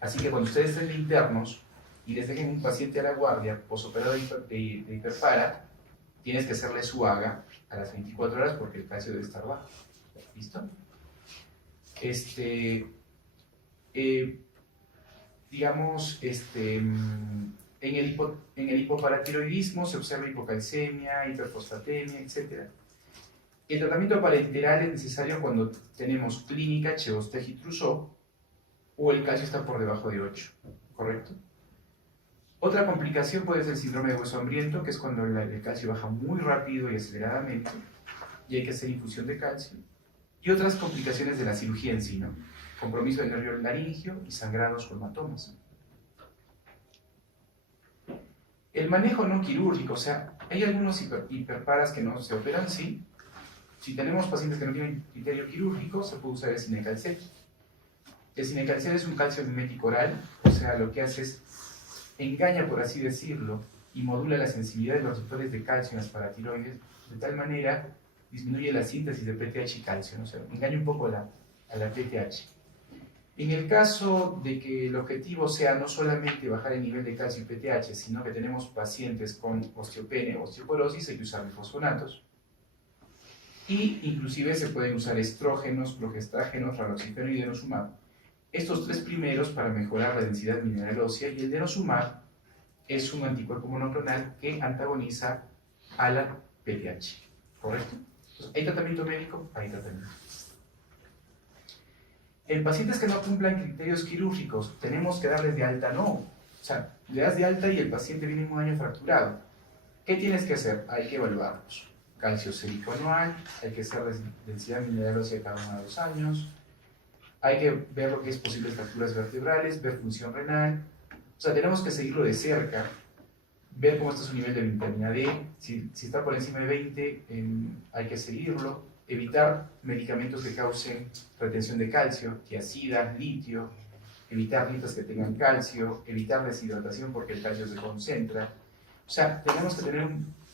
Así que cuando ustedes estén internos y les dejen un paciente a la guardia posoperado de hiperpara, tienes que hacerle su AGA a las 24 horas porque el calcio debe estar bajo. ¿Listo? Digamos, en el hipoparatiroidismo se observa hipocalcemia, hiperfosfatemia, etc. El tratamiento parenteral es necesario cuando tenemos clínica Chevostek-Trousseau o el calcio está por debajo de 8, ¿correcto? Otra complicación puede ser el síndrome de hueso hambriento, que es cuando el calcio baja muy rápido y aceleradamente y hay que hacer infusión de calcio. Y otras complicaciones de la cirugía en sí, ¿no? Compromiso del nervio laringio y sangrados o hematomas. El manejo no quirúrgico, o sea, hay algunos hiperparas que no se operan, sí. Si tenemos pacientes que no tienen criterio quirúrgico, se puede usar el cinecalcet. El cinecalcet es un calcio mimético oral, o sea, lo que hace es engaña, por así decirlo, y modula la sensibilidad de los receptores de calcio en las paratiroides, de tal manera disminuye la síntesis de PTH y calcio, ¿no? O sea, engaña un poco a la PTH. En el caso de que el objetivo sea no solamente bajar el nivel de calcio y PTH, sino que tenemos pacientes con osteopenia o osteoporosis, hay que usar bifosfonatos. Y inclusive se pueden usar estrógenos, progestágenos, raloxifeno y denosumab. Estos 3 primeros para mejorar la densidad mineral ósea, y el denosumab es un anticuerpo monoclonal que antagoniza a la PTH, ¿correcto? Entonces, ¿hay tratamiento médico? Hay tratamiento. En pacientes que no cumplan criterios quirúrgicos, ¿tenemos que darles de alta? No. O sea, le das de alta y el paciente viene en un año fracturado. ¿Qué tienes que hacer? Hay que evaluarlos. Calcio sérico anual, hay que hacer densidad mineral ósea cada 1 a 2 años, hay que ver lo que es posibles fracturas vertebrales, ver función renal. O sea, tenemos que seguirlo de cerca, ver cómo está su nivel de vitamina D. Si está por encima de 20, hay que seguirlo. Evitar medicamentos que causen retención de calcio, tiazidas, litio. Evitar dietas que tengan calcio. Evitar deshidratación porque el calcio se concentra. O sea, tenemos que tener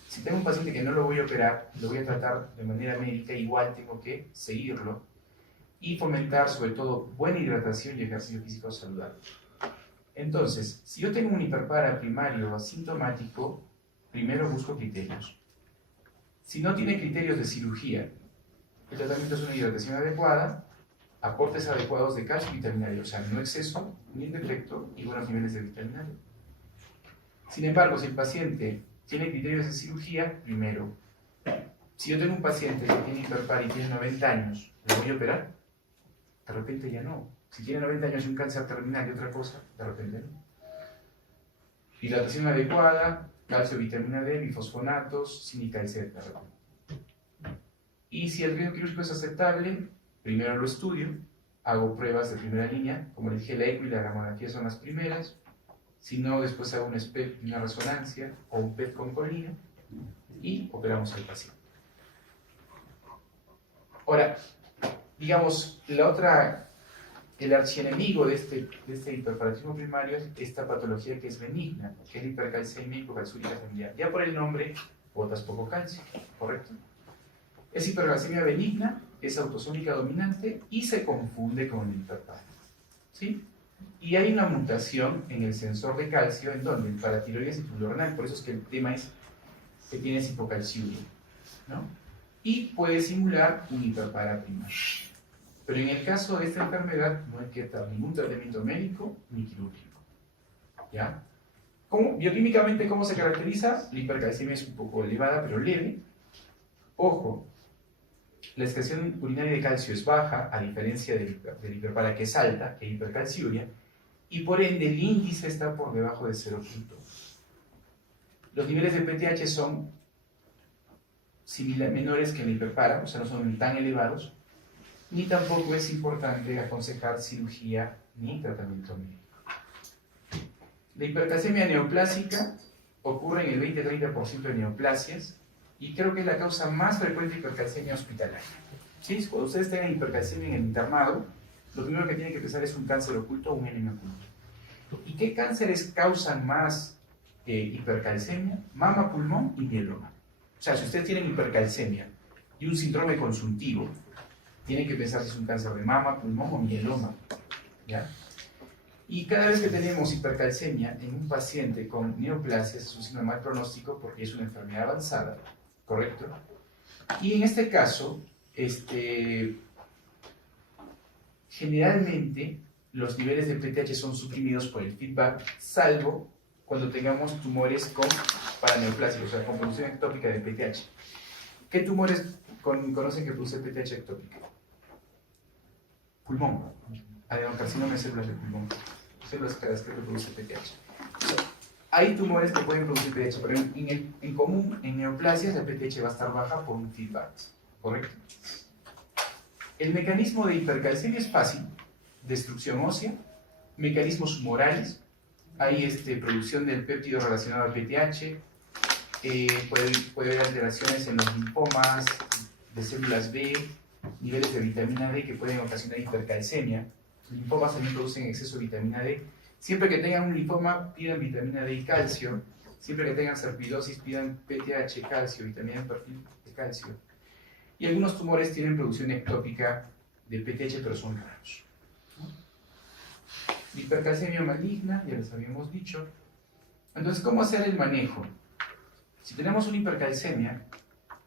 si tengo un paciente que no lo voy a operar, lo voy a tratar de manera médica, igual tengo que seguirlo. Y fomentar sobre todo buena hidratación y ejercicio físico saludable. Entonces, si yo tengo un hiperpara primario asintomático, primero busco criterios. Si no tiene criterios de cirugía, el tratamiento es una hidratación adecuada, aportes adecuados de calcio y vitamina D, o sea, no exceso ni defecto y buenos niveles de vitamina D. Sin embargo, si el paciente tiene criterios de cirugía, primero, si yo tengo un paciente que tiene hiperpara y tiene 90 años, ¿lo voy a operar? De repente ya no. Si tiene 90 años y un cáncer terminal y otra cosa, de repente no. Hidratación adecuada, calcio, vitamina D, bifosfonatos, cinecalcet, de repente. Y si el riesgo quirúrgico es aceptable, primero lo estudio, hago pruebas de primera línea, como les dije, la eco y la gamografía son las primeras. Si no, después hago un SPECT, una resonancia o un PET con colina y operamos al paciente. Ahora, digamos, el archienemigo de este hiperparatismo primario es esta patología que es benigna, que es la hipercalcemia hipocalciúrica familiar. Ya por el nombre, botas poco calcio, ¿correcto? Es hipercalcemia benigna, es autosómica dominante y se confunde con el hiperpara. ¿Sí? Y hay una mutación en el sensor de calcio en donde el paratiroides y renal, por eso es que el tema es que tienes hipocalciuria, ¿no? Y puede simular un hiperpara primario. Pero en el caso de esta enfermedad no hay que dar ningún tratamiento médico ni quirúrgico, ¿ya? Bioquímicamente, ¿cómo se caracteriza? La hipercalcemia es un poco elevada, pero leve. Ojo, la excreción urinaria de calcio es baja, a diferencia del hiperpara, que es alta, que es hipercalciuria, y por ende el índice está por debajo de 0.2. Los niveles de PTH son menores que en la hiperpara, o sea, no son tan elevados, ni tampoco es importante aconsejar cirugía ni tratamiento médico. La hipercalcemia neoplásica ocurre en el 20-30% de neoplasias y creo que es la causa más frecuente de hipercalcemia hospitalaria. ¿Sí? Cuando ustedes tengan hipercalcemia en el internado, lo primero que tienen que pensar es un cáncer oculto o un enema oculto. ¿Y qué cánceres causan más hipercalcemia? Mama, pulmón y mieloma. O sea, si ustedes tienen hipercalcemia y un síndrome consultivo, tienen que pensar si es un cáncer de mama, pulmón o mieloma, ¿ya? Y cada vez que tenemos hipercalcemia en un paciente con neoplasias es un signo de mal pronóstico porque es una enfermedad avanzada, ¿correcto? Y en este caso, generalmente los niveles de PTH son suprimidos por el feedback, salvo cuando tengamos tumores con paraneoplasia, o sea, con producción ectópica de PTH. ¿Qué tumores conocen que produce PTH ectópica? Pulmón, adenocarcinoma de células del pulmón, células que produce PTH. Hay tumores que pueden producir PTH, pero en común, en neoplasias, la PTH va a estar baja por un feedback, ¿correcto? El mecanismo de hipercalcemia es fácil: destrucción ósea, mecanismos humorales, hay producción del péptido relacionado al PTH, puede haber alteraciones en los linfomas de células B, niveles de vitamina D que pueden ocasionar hipercalcemia. Los linfomas también producen exceso de vitamina D. Siempre que tengan un linfoma, pidan vitamina D y calcio. Siempre que tengan sarcoidosis, pidan PTH, calcio, vitamina D de calcio. Y algunos tumores tienen producción ectópica de PTH, pero son raros. La hipercalcemia maligna, ya les habíamos dicho. Entonces, ¿cómo hacer el manejo? Si tenemos una hipercalcemia,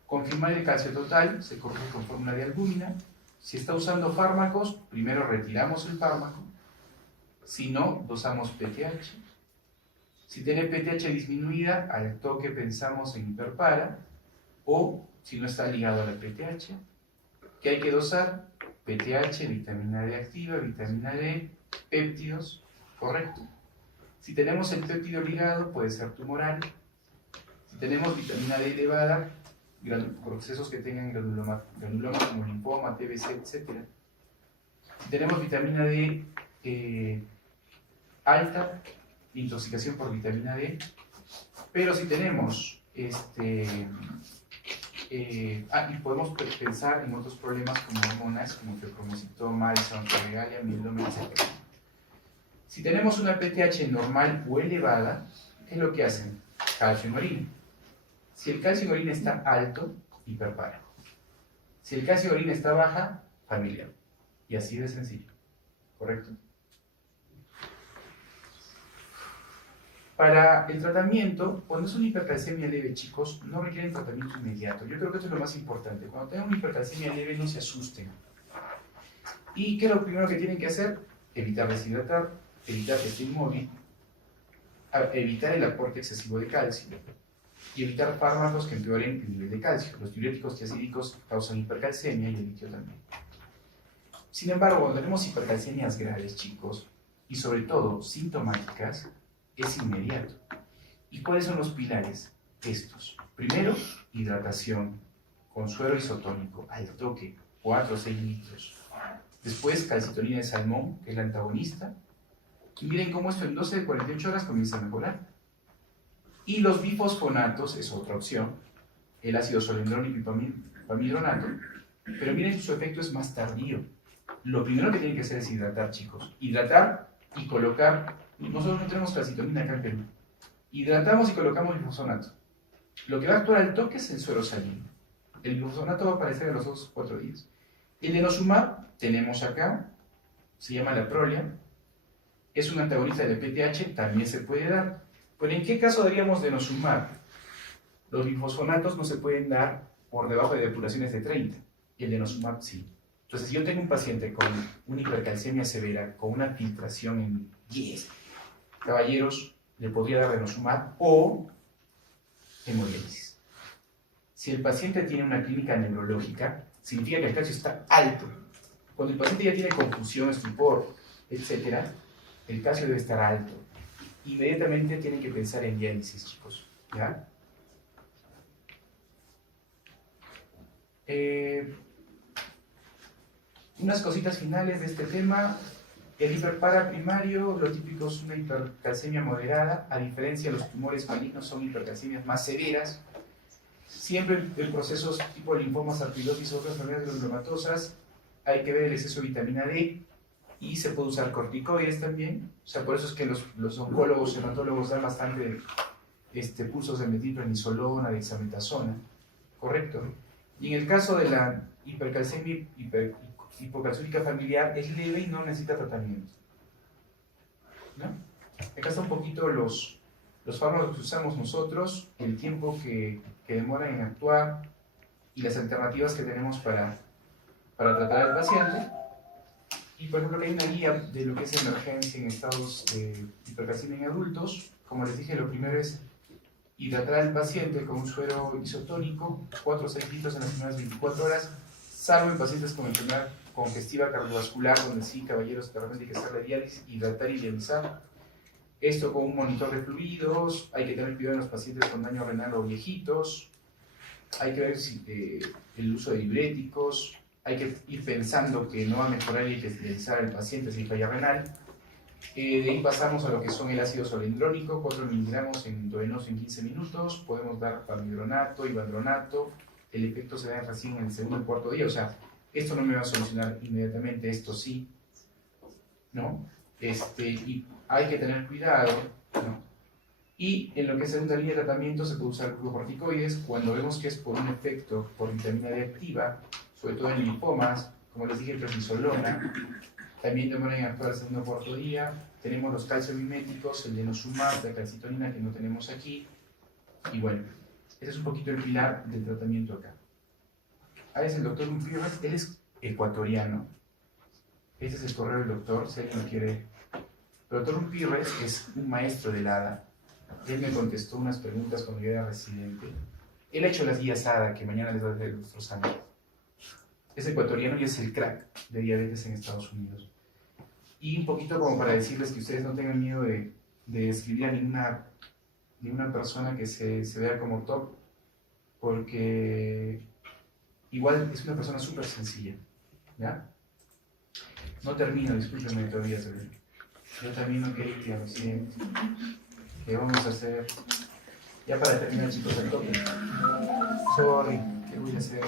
confirmar el calcio total, se corrige con fórmula de albúmina. Si está usando fármacos, primero retiramos el fármaco. Si no, dosamos PTH. Si tiene PTH disminuida, al toque pensamos en hiperpara. O, si no está ligado a la PTH, ¿qué hay que dosar? PTH, vitamina D activa, vitamina D, péptidos, correcto. Si tenemos el péptido ligado, puede ser tumoral. Si tenemos vitamina D elevada, procesos que tengan granuloma como linfoma, TBC, etc. Si tenemos vitamina D alta, intoxicación por vitamina D. Pero si tenemos y podemos pensar en otros problemas como hormonas, como fibromuscitoma, isontromegalia, mieloma, etc. Si tenemos una PTH normal o elevada, ¿qué es lo que hacen? Calcio en orina. Si el calcio en orina está alto, hiperpara. Si el calcio en orina está baja, familiar. Y así de sencillo. ¿Correcto? Para el tratamiento, cuando es una hipercalcemia leve, chicos, no requieren tratamiento inmediato. Yo creo que esto es lo más importante. Cuando tengan una hipercalcemia leve, no se asusten. ¿Y qué es lo primero que tienen que hacer? Evitar deshidratar, evitar que esté inmóvil, evitar el aporte excesivo de calcio y evitar fármacos que empeoren el nivel de calcio. Los diuréticos tiazídicos causan hipercalcemia y el litio también. Sin embargo, cuando tenemos hipercalcemias graves, chicos, y sobre todo sintomáticas, es inmediato. ¿Y cuáles son los pilares? Estos. Primero, hidratación con suero isotónico al toque, 4 o 6 litros. Después, calcitonina de salmón, que es la antagonista. Y miren cómo esto en 12 de 48 horas comienza a mejorar. Y los bifosfonatos es otra opción. El ácido solendrónico y pamidronato. Pero miren, su efecto es más tardío. Lo primero que tienen que hacer es hidratar, chicos. Hidratar y colocar. Nosotros no tenemos calcitonina acá en Perú. Hidratamos y colocamos bifosfonato. Lo que va a actuar al toque es el suero salino. El bifosfonato va a aparecer a los 2 o 4 días. El denosumab tenemos acá, se llama la Prolia. es un antagonista del PTH, también se puede dar. Pero ¿en qué caso daríamos denosumab? Los glifosfonatos no se pueden dar por debajo de depuraciones de 30, y el denosumab sí. Entonces, si yo tengo un paciente con una hipercalcemia severa, con una filtración en 10, caballeros, le podría dar denosumab o hemodiálisis. Si el paciente tiene una clínica neurológica, significa que el calcio está alto. Cuando el paciente ya tiene confusión, estupor, etc., el calcio debe estar alto. Inmediatamente tienen que pensar en diálisis, chicos. ¿Ya? Unas cositas finales de este tema. El hiperparaprimario, lo típico es una hipercalcemia moderada, a diferencia de los tumores malignos, son hipercalcemias más severas. Siempre en procesos tipo linfomas, sarcoidosis o otras enfermedades granulomatosas, hay que ver el exceso de vitamina D, y se puede usar corticoides también. O sea, por eso es que los oncólogos, hematólogos dan bastante pulsos de metilprednisolona, dexametasona, ¿correcto? Y en el caso de la hipercalcemia hipocalcúrica familiar, es leve y no necesita tratamiento, ¿no? Acá está un poquito los fármacos que usamos nosotros, el tiempo que demoran en actuar y las alternativas que tenemos para tratar al paciente. Y por ejemplo, hay una guía de lo que es emergencia en estados de hipercalcemia en adultos. Como les dije, lo primero es hidratar al paciente con un suero isotónico, 4 o 6 litros en las primeras 24 horas, salvo en pacientes con enfermedad congestiva cardiovascular, donde sí, caballeros, de repente hay que hacer la diálisis, hidratar y dializar. Esto con un monitor de fluidos. Hay que tener cuidado en los pacientes con daño renal o viejitos. Hay que ver si, el uso de diuréticos. Hay que ir pensando que no va a mejorar y hay que dializar al paciente si hay falla renal. De ahí pasamos a lo que son el ácido solendrónico, 4 miligramos endovenoso en 15 minutos. Podemos dar pamidronato, ivandronato. El efecto se da recién en el segundo o cuarto día. O sea, esto no me va a solucionar inmediatamente, esto sí, ¿no? Y hay que tener cuidado, ¿no? Y en lo que es segunda línea de tratamiento se puede usar glucocorticoides cuando vemos que es por un efecto por vitamina D activa, sobre todo en linfomas, como les dije, prednisolona. También demoran en actuar el segundo o cuarto día. Tenemos los calciomiméticos, el denosumab, la calcitonina que no tenemos aquí. Y bueno, ese es un poquito el pilar del tratamiento acá. Ahí es el doctor Unpierres, él es ecuatoriano. Este es el correo del doctor, si alguien lo quiere. El doctor Unpierres es un maestro del ADA. Él me contestó unas preguntas cuando yo era residente. Él ha hecho las guías ADA, que mañana les voy a hacer nuestros años. Es ecuatoriano y es el crack de diabetes en Estados Unidos. Y un poquito como para decirles que ustedes no tengan miedo de escribir a ninguna persona que se vea como top, porque igual es una persona súper sencilla, ¿ya? No termino, discúlpenme todavía, yo también no quería, lo siento. ¿Qué vamos a hacer? Ya para terminar, chicos, el toque. Sorry, ¿qué voy a hacer?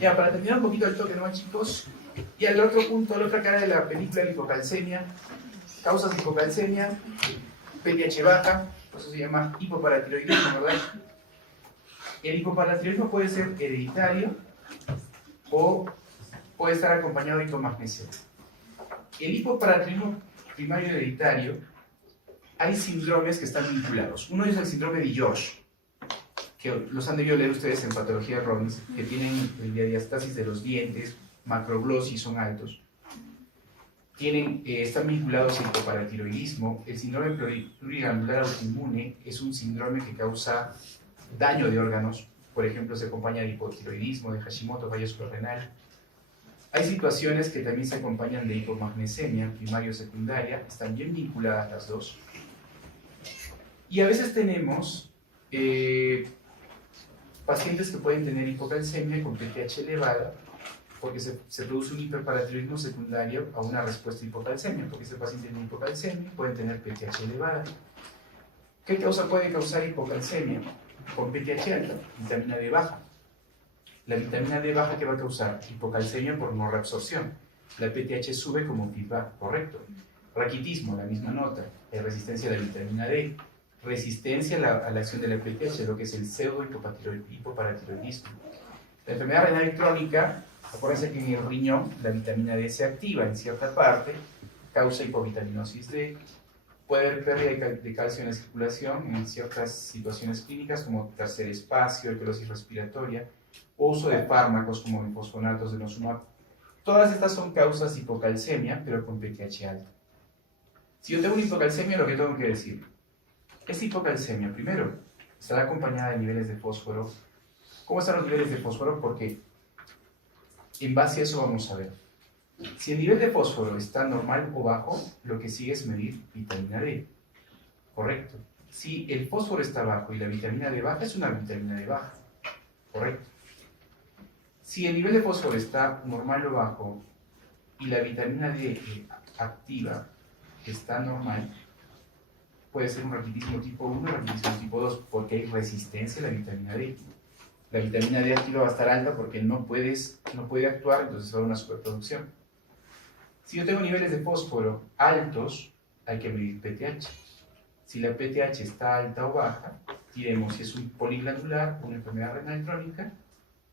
Ya, para terminar un poquito el toque, ¿no, chicos? Y al otro punto, la otra cara de la película, la hipocalcemia. Causas de hipocalcemia, PTH baja, por eso se llama hipoparatiroidismo, ¿verdad? El hipoparatiroidismo puede ser hereditario o puede estar acompañado de hitomagnesia. El hipoparatiroidismo primario hereditario, hay síndromes que están vinculados. Uno es el síndrome de George, que los han debido leer ustedes en patología de Robbins, que tienen la diastasis de los dientes, macroglosis, son altos. Están vinculados al hipoparatiroidismo. El síndrome plurigranular autoinmune es un síndrome que causa daño de órganos. Por ejemplo, se acompaña de hipotiroidismo, de Hashimoto, falla suprarrenal. Hay situaciones que también se acompañan de hipomagnesemia, primaria o secundaria, están bien vinculadas las dos. Y a veces tenemos pacientes que pueden tener hipocalcemia con PTH elevada, porque se produce un hiperparatiroidismo secundario a una respuesta a hipocalcemia, porque ese paciente tiene hipocalcemia, pueden tener PTH elevada. ¿Qué causa puede causar hipocalcemia? Con PTH alta, vitamina D baja. La vitamina D baja, ¿qué va a causar? Hipocalcemia por no reabsorción. La PTH sube como feedback, correcto. Raquitismo, la misma nota. Hay resistencia a la vitamina D. Resistencia a la acción de la PTH, lo que es el pseudo-hipoparatiroidismo. La enfermedad renal crónica, acuérdense que en el riñón la vitamina D se activa en cierta parte causa hipovitaminosis D. Puede haber pérdida de calcio en la circulación en ciertas situaciones clínicas como tercer espacio, alcalosis respiratoria, o uso de fármacos como bifosfonatos de denosumab. Todas estas son causas de hipocalcemia, pero con PTH alto. Si yo tengo una hipocalcemia, lo que tengo que decir, esta hipocalcemia, primero, estará acompañada de niveles de fósforo. ¿Cómo están los niveles de fósforo? Porque en base a eso vamos a ver. Si el nivel de fósforo está normal o bajo, lo que sigue es medir vitamina D. Correcto. Si el fósforo está bajo y la vitamina D baja, es una vitamina D baja. Correcto. Si el nivel de fósforo está normal o bajo y la vitamina D activa está normal, puede ser un raquitismo tipo 1 o raquitismo tipo 2, porque hay resistencia a la vitamina D. La vitamina D activa va a estar alta porque no puede actuar, entonces va a haber una superproducción. Si yo tengo niveles de fósforo altos, hay que medir PTH. Si la PTH está alta o baja, diremos si es un poliglandular, una enfermedad renal crónica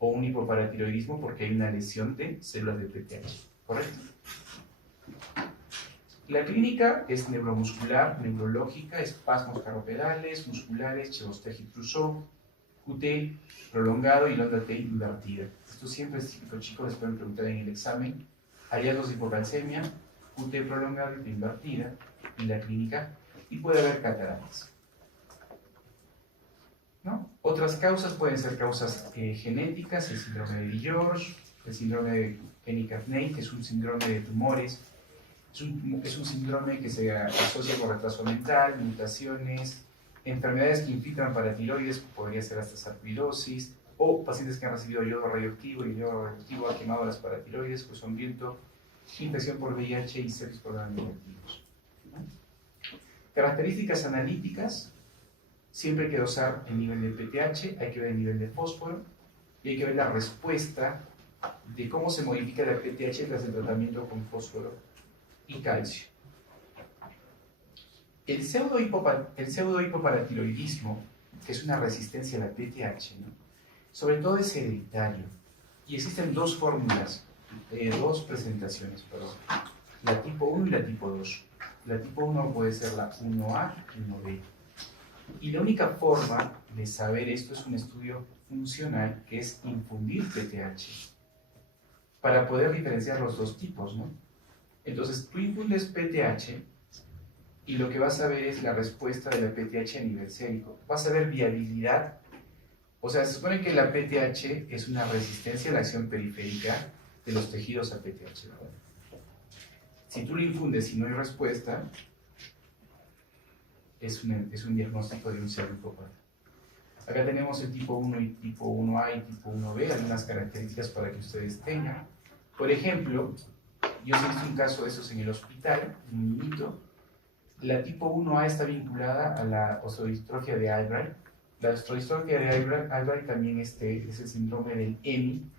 o un hipoparatiroidismo porque hay una lesión de células de PTH. ¿Correcto? La clínica es neuromuscular, neurológica, espasmos carropedales, musculares, Chevostet-Trousseau, QT prolongado y onda T invertida. Esto siempre es típico, chicos, les pueden preguntar en el examen. Hallazgos de hipocalcemia, QT prolongado y T invertida en la clínica, y puede haber cataratas. ¿No? Otras causas pueden ser causas genéticas, el síndrome de George, el síndrome de Kenny-Caffney, que es un síndrome de tumores. Es un síndrome que se asocia con retraso mental, mutaciones, enfermedades que infiltran paratiroides, podría ser hasta sarcoidosis, o pacientes que han recibido yodo radioactivo y el yodo radioactivo ha quemado las paratiroides, pues son viento, infección por VIH y sepsis por gram negativos. Características analíticas, siempre hay que dosar el nivel de PTH, hay que ver el nivel de fósforo y hay que ver la respuesta de cómo se modifica la PTH tras el tratamiento con fósforo y calcio. El pseudohipoparatiroidismo, que es una resistencia a la PTH, ¿no? Sobre todo es hereditario. Y existen dos fórmulas, dos presentaciones, perdón. La tipo 1 y la tipo 2. La tipo 1 puede ser la 1A y 1B. Y la única forma de saber esto es un estudio funcional, que es infundir PTH, para poder diferenciar los dos tipos, ¿no? Entonces, tú infundes PTH y lo que vas a ver es la respuesta de la PTH a nivel sérico. Vas a ver viabilidad. O sea, se supone que la PTH es una resistencia a la acción periférica de los tejidos a PTH, ¿verdad? Si tú lo infundes y no hay respuesta, es un diagnóstico de un pseudohipopara. Acá tenemos el tipo 1 y tipo 1A y tipo 1B, algunas características para que ustedes tengan. Por ejemplo, yo he visto un caso de esos en el hospital, un niñito. La tipo 1A está vinculada a la osteodistrofia de Albright. La osteodistrofia de Albright también es el síndrome del EMI.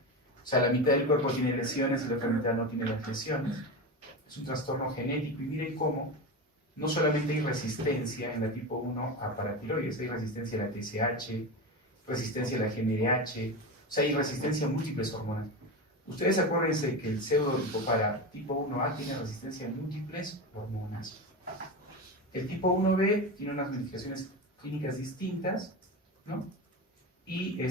O sea, la mitad del cuerpo tiene lesiones y la otra mitad no tiene las lesiones. Es un trastorno genético y miren cómo no solamente hay resistencia en la tipo 1 a paratiroides, hay resistencia a la TSH, resistencia a la GnRH, o sea, hay resistencia a múltiples hormonas. Ustedes acuérdense que el pseudohipopara tipo 1A tiene resistencia a múltiples hormonas. El tipo 1B tiene unas modificaciones clínicas distintas, ¿no? Y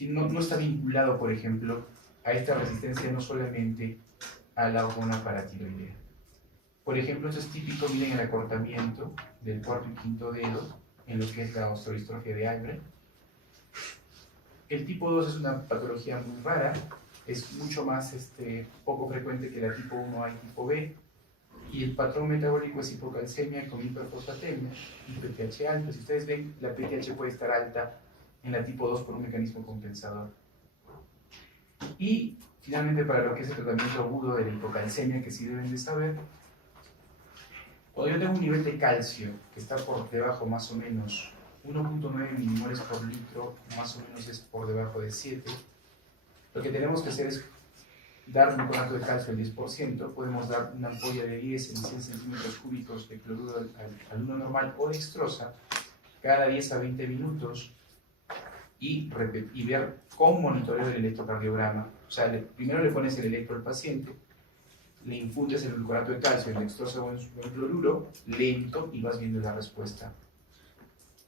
no está vinculado, por ejemplo, a esta resistencia no solamente a la hormona paratiroidea. Por ejemplo, esto es típico, miren el acortamiento del cuarto y quinto dedo en lo que es la osteodistrofia de Albright. El tipo 2 es una patología muy rara, es mucho más poco frecuente que la tipo 1A y tipo B, y el patrón metabólico es hipocalcemia con hiperfosfatemia y PTH alto. Si ustedes ven, la PTH puede estar alta en la tipo 2 por un mecanismo compensador. Y finalmente, para lo que es el tratamiento agudo de la hipocalcemia, que sí deben de saber, cuando yo tengo un nivel de calcio que está por debajo más o menos 1.9 milimoles por litro, más o menos es por debajo de 7, lo que tenemos que hacer es dar un conato de calcio al 10%, podemos dar una ampolla de 10 en 100 centímetros cúbicos de cloruro al 1 normal o dextrosa cada 10 a 20 minutos y ver con monitoreo del electrocardiograma. O sea, primero le pones el electro al paciente, le infundes el gluconato de calcio en dextrosa o en cloruro, lento, y vas viendo la respuesta.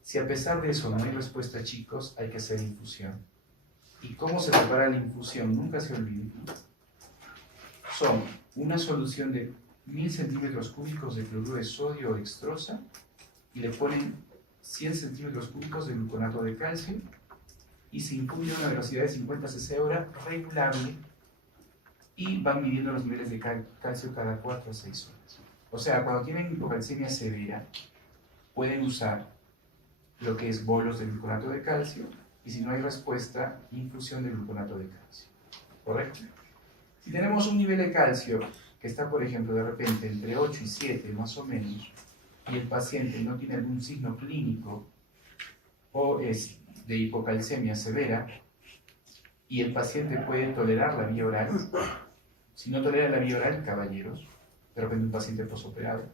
Si a pesar de eso no hay respuesta, chicos, hay que hacer infusión. ¿Y cómo se prepara la infusión? Nunca se olviden, ¿no? Son una solución de 1000 centímetros cúbicos de cloruro de sodio o dextrosa y le ponen 100 centímetros cúbicos de gluconato de calcio y se infunde a una velocidad de 50 cc hora regulable y van midiendo los niveles de calcio cada 4 a 6 horas. O sea, cuando tienen hipocalcemia severa, pueden usar lo que es bolos de gluconato de calcio y si no hay respuesta, infusión de gluconato de calcio. ¿Correcto? Si tenemos un nivel de calcio que está, por ejemplo, de repente entre 8 y 7 más o menos, y el paciente no tiene algún signo clínico o es de hipocalcemia severa, y el paciente puede tolerar la vía oral, si no tolera la vía oral, caballeros, de repente un paciente posoperado,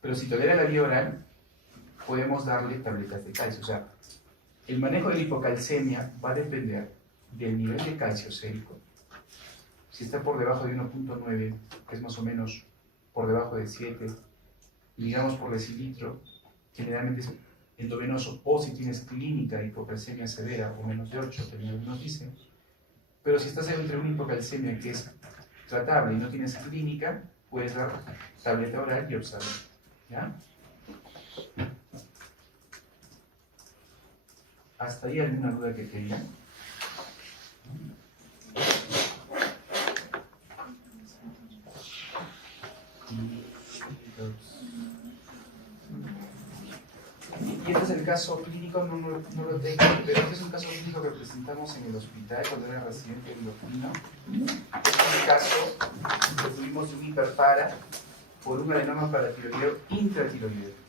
pero si tolera la vía oral, podemos darle tabletas de calcio. O sea, el manejo de la hipocalcemia va a depender del nivel de calcio sérico. Si está por debajo de 1.9, que es más o menos por debajo de 7 miligramos por decilitro, generalmente es endovenoso, o si tienes clínica de hipocalcemia severa o menos de 8, también algunos dicen. Pero si estás entre una hipocalcemia que es tratable y no tienes clínica, puedes dar tableta oral y observar. ¿Ya? ¿Hasta ahí alguna duda que tengan? Y este es el caso clínico, no lo tengo, pero este es un caso clínico que presentamos en el hospital cuando era residente endocrino. Es un caso que tuvimos de un hiperpara por un adenoma paratiroideo intratiroideo.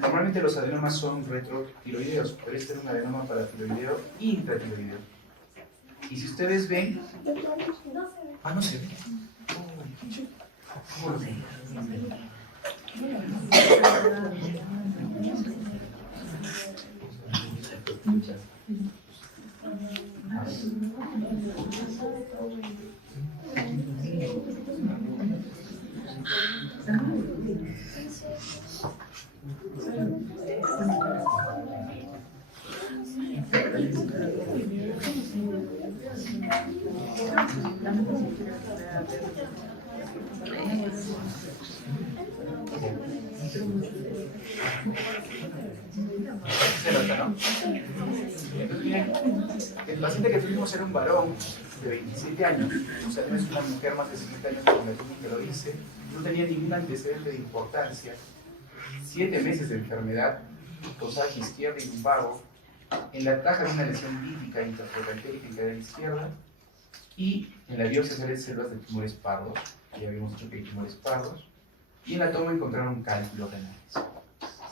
Normalmente los adenomas son retrotiroideos, pero este era un adenoma paratiroideo intratiroideo. Y si ustedes ven... Ah, no se ve. ¿Cómo lo ven? Se nota, ¿no? Entonces, miren, el paciente que tuvimos era un varón de 27 años, o sea, no es una mujer más de 50 años como la que lo dice, no tenía ningún antecedente de importancia, 7 meses de enfermedad, cosaje izquierda y lumbago, en la taja de una lesión lítica interfracantérica en cadera izquierda, y en la biopsia salen células de tumores pardos, ya habíamos dicho que hay tumores pardos, y en la toma encontraron cálculos renales.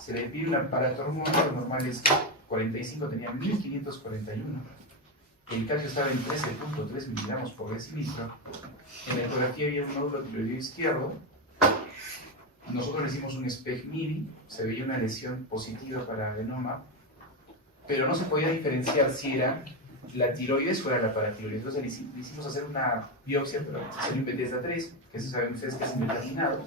Se le pide un aparato hormonal, lo normal es 45, tenía 1541. El calcio estaba en 13.3 miligramos por decilitro. En la ecografía había un nódulo tiroideo izquierdo. Nosotros le hicimos un SPECT-MIDI, se veía una lesión positiva para adenoma, pero no se podía diferenciar si era la tiroides o era la paratiroides. Entonces le hicimos hacer una biopsia, pero se un Bethesda-3, que eso saben ustedes que es indeterminado.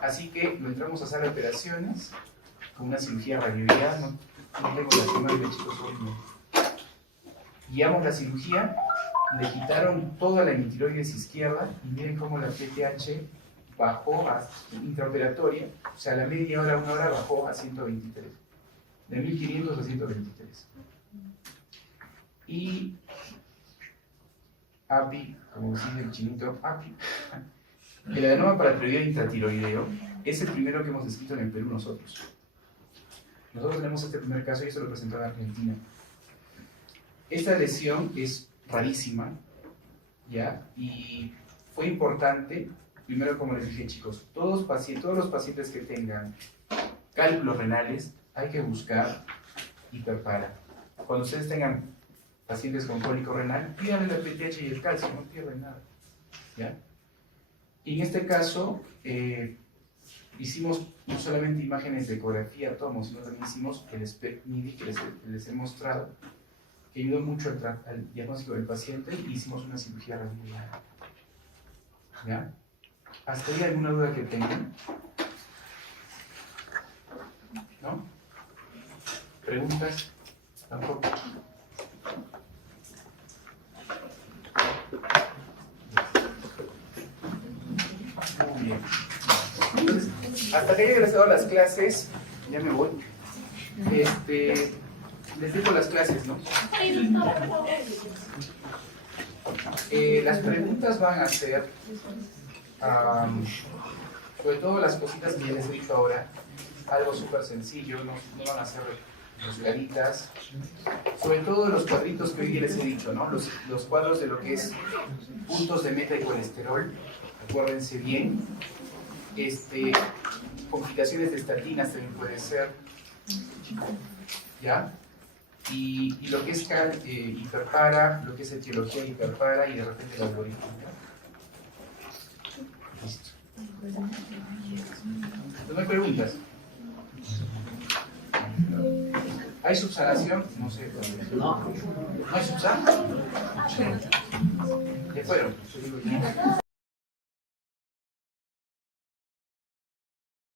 Así que lo entramos a hacer operaciones con una cirugía radioviral, no tengo la semana de chicos hoy, no. Guiamos la cirugía, le quitaron toda la hemitiroides izquierda y miren cómo la PTH bajó a intraoperatoria, o sea, a la media hora, una hora bajó a 123, de 1500 a 123. Y API, como dice el chinito, API. El adenoma paratiroideo intratiroideo es el primero que hemos descrito en el Perú nosotros. Nosotros tenemos este primer caso y esto lo presentó en Argentina. Esta lesión es rarísima, ¿ya? Y fue importante, primero como les dije chicos, todos los pacientes que tengan cálculos renales hay que buscar hiperpara. Cuando ustedes tengan pacientes con cólico renal, pídanle el PTH y el calcio, no pierden nada, ¿ya? Y en este caso, hicimos no solamente imágenes de ecografía, tomos, sino también hicimos el SPECT-MIDI que les he mostrado, que ayudó mucho al diagnóstico del paciente y hicimos una cirugía radiológica. ¿Ya? ¿Hasta ahí alguna duda que tengan? ¿No? ¿Preguntas? Tampoco. Muy bien. Entonces, hasta que haya regresado a las clases, ya me voy. Les dejo las clases, ¿no? Las preguntas van a ser, sobre todo las cositas que ya les he dicho ahora, algo súper sencillo, no van a ser claritas. Sobre todo los cuadritos que hoy día les he dicho, ¿no? Los cuadros de lo que es puntos de meta y colesterol, acuérdense bien. Complicaciones de estatinas también puede ser, ¿ya? Y lo que es hiperpara, lo que es etiología hiperpara y de repente el algoritmo, ¿ya? Listo. ¿No hay preguntas? ¿Hay subsanación? No sé. ¿No hay subsan? ¿Ya fueron? Yo digo, ya.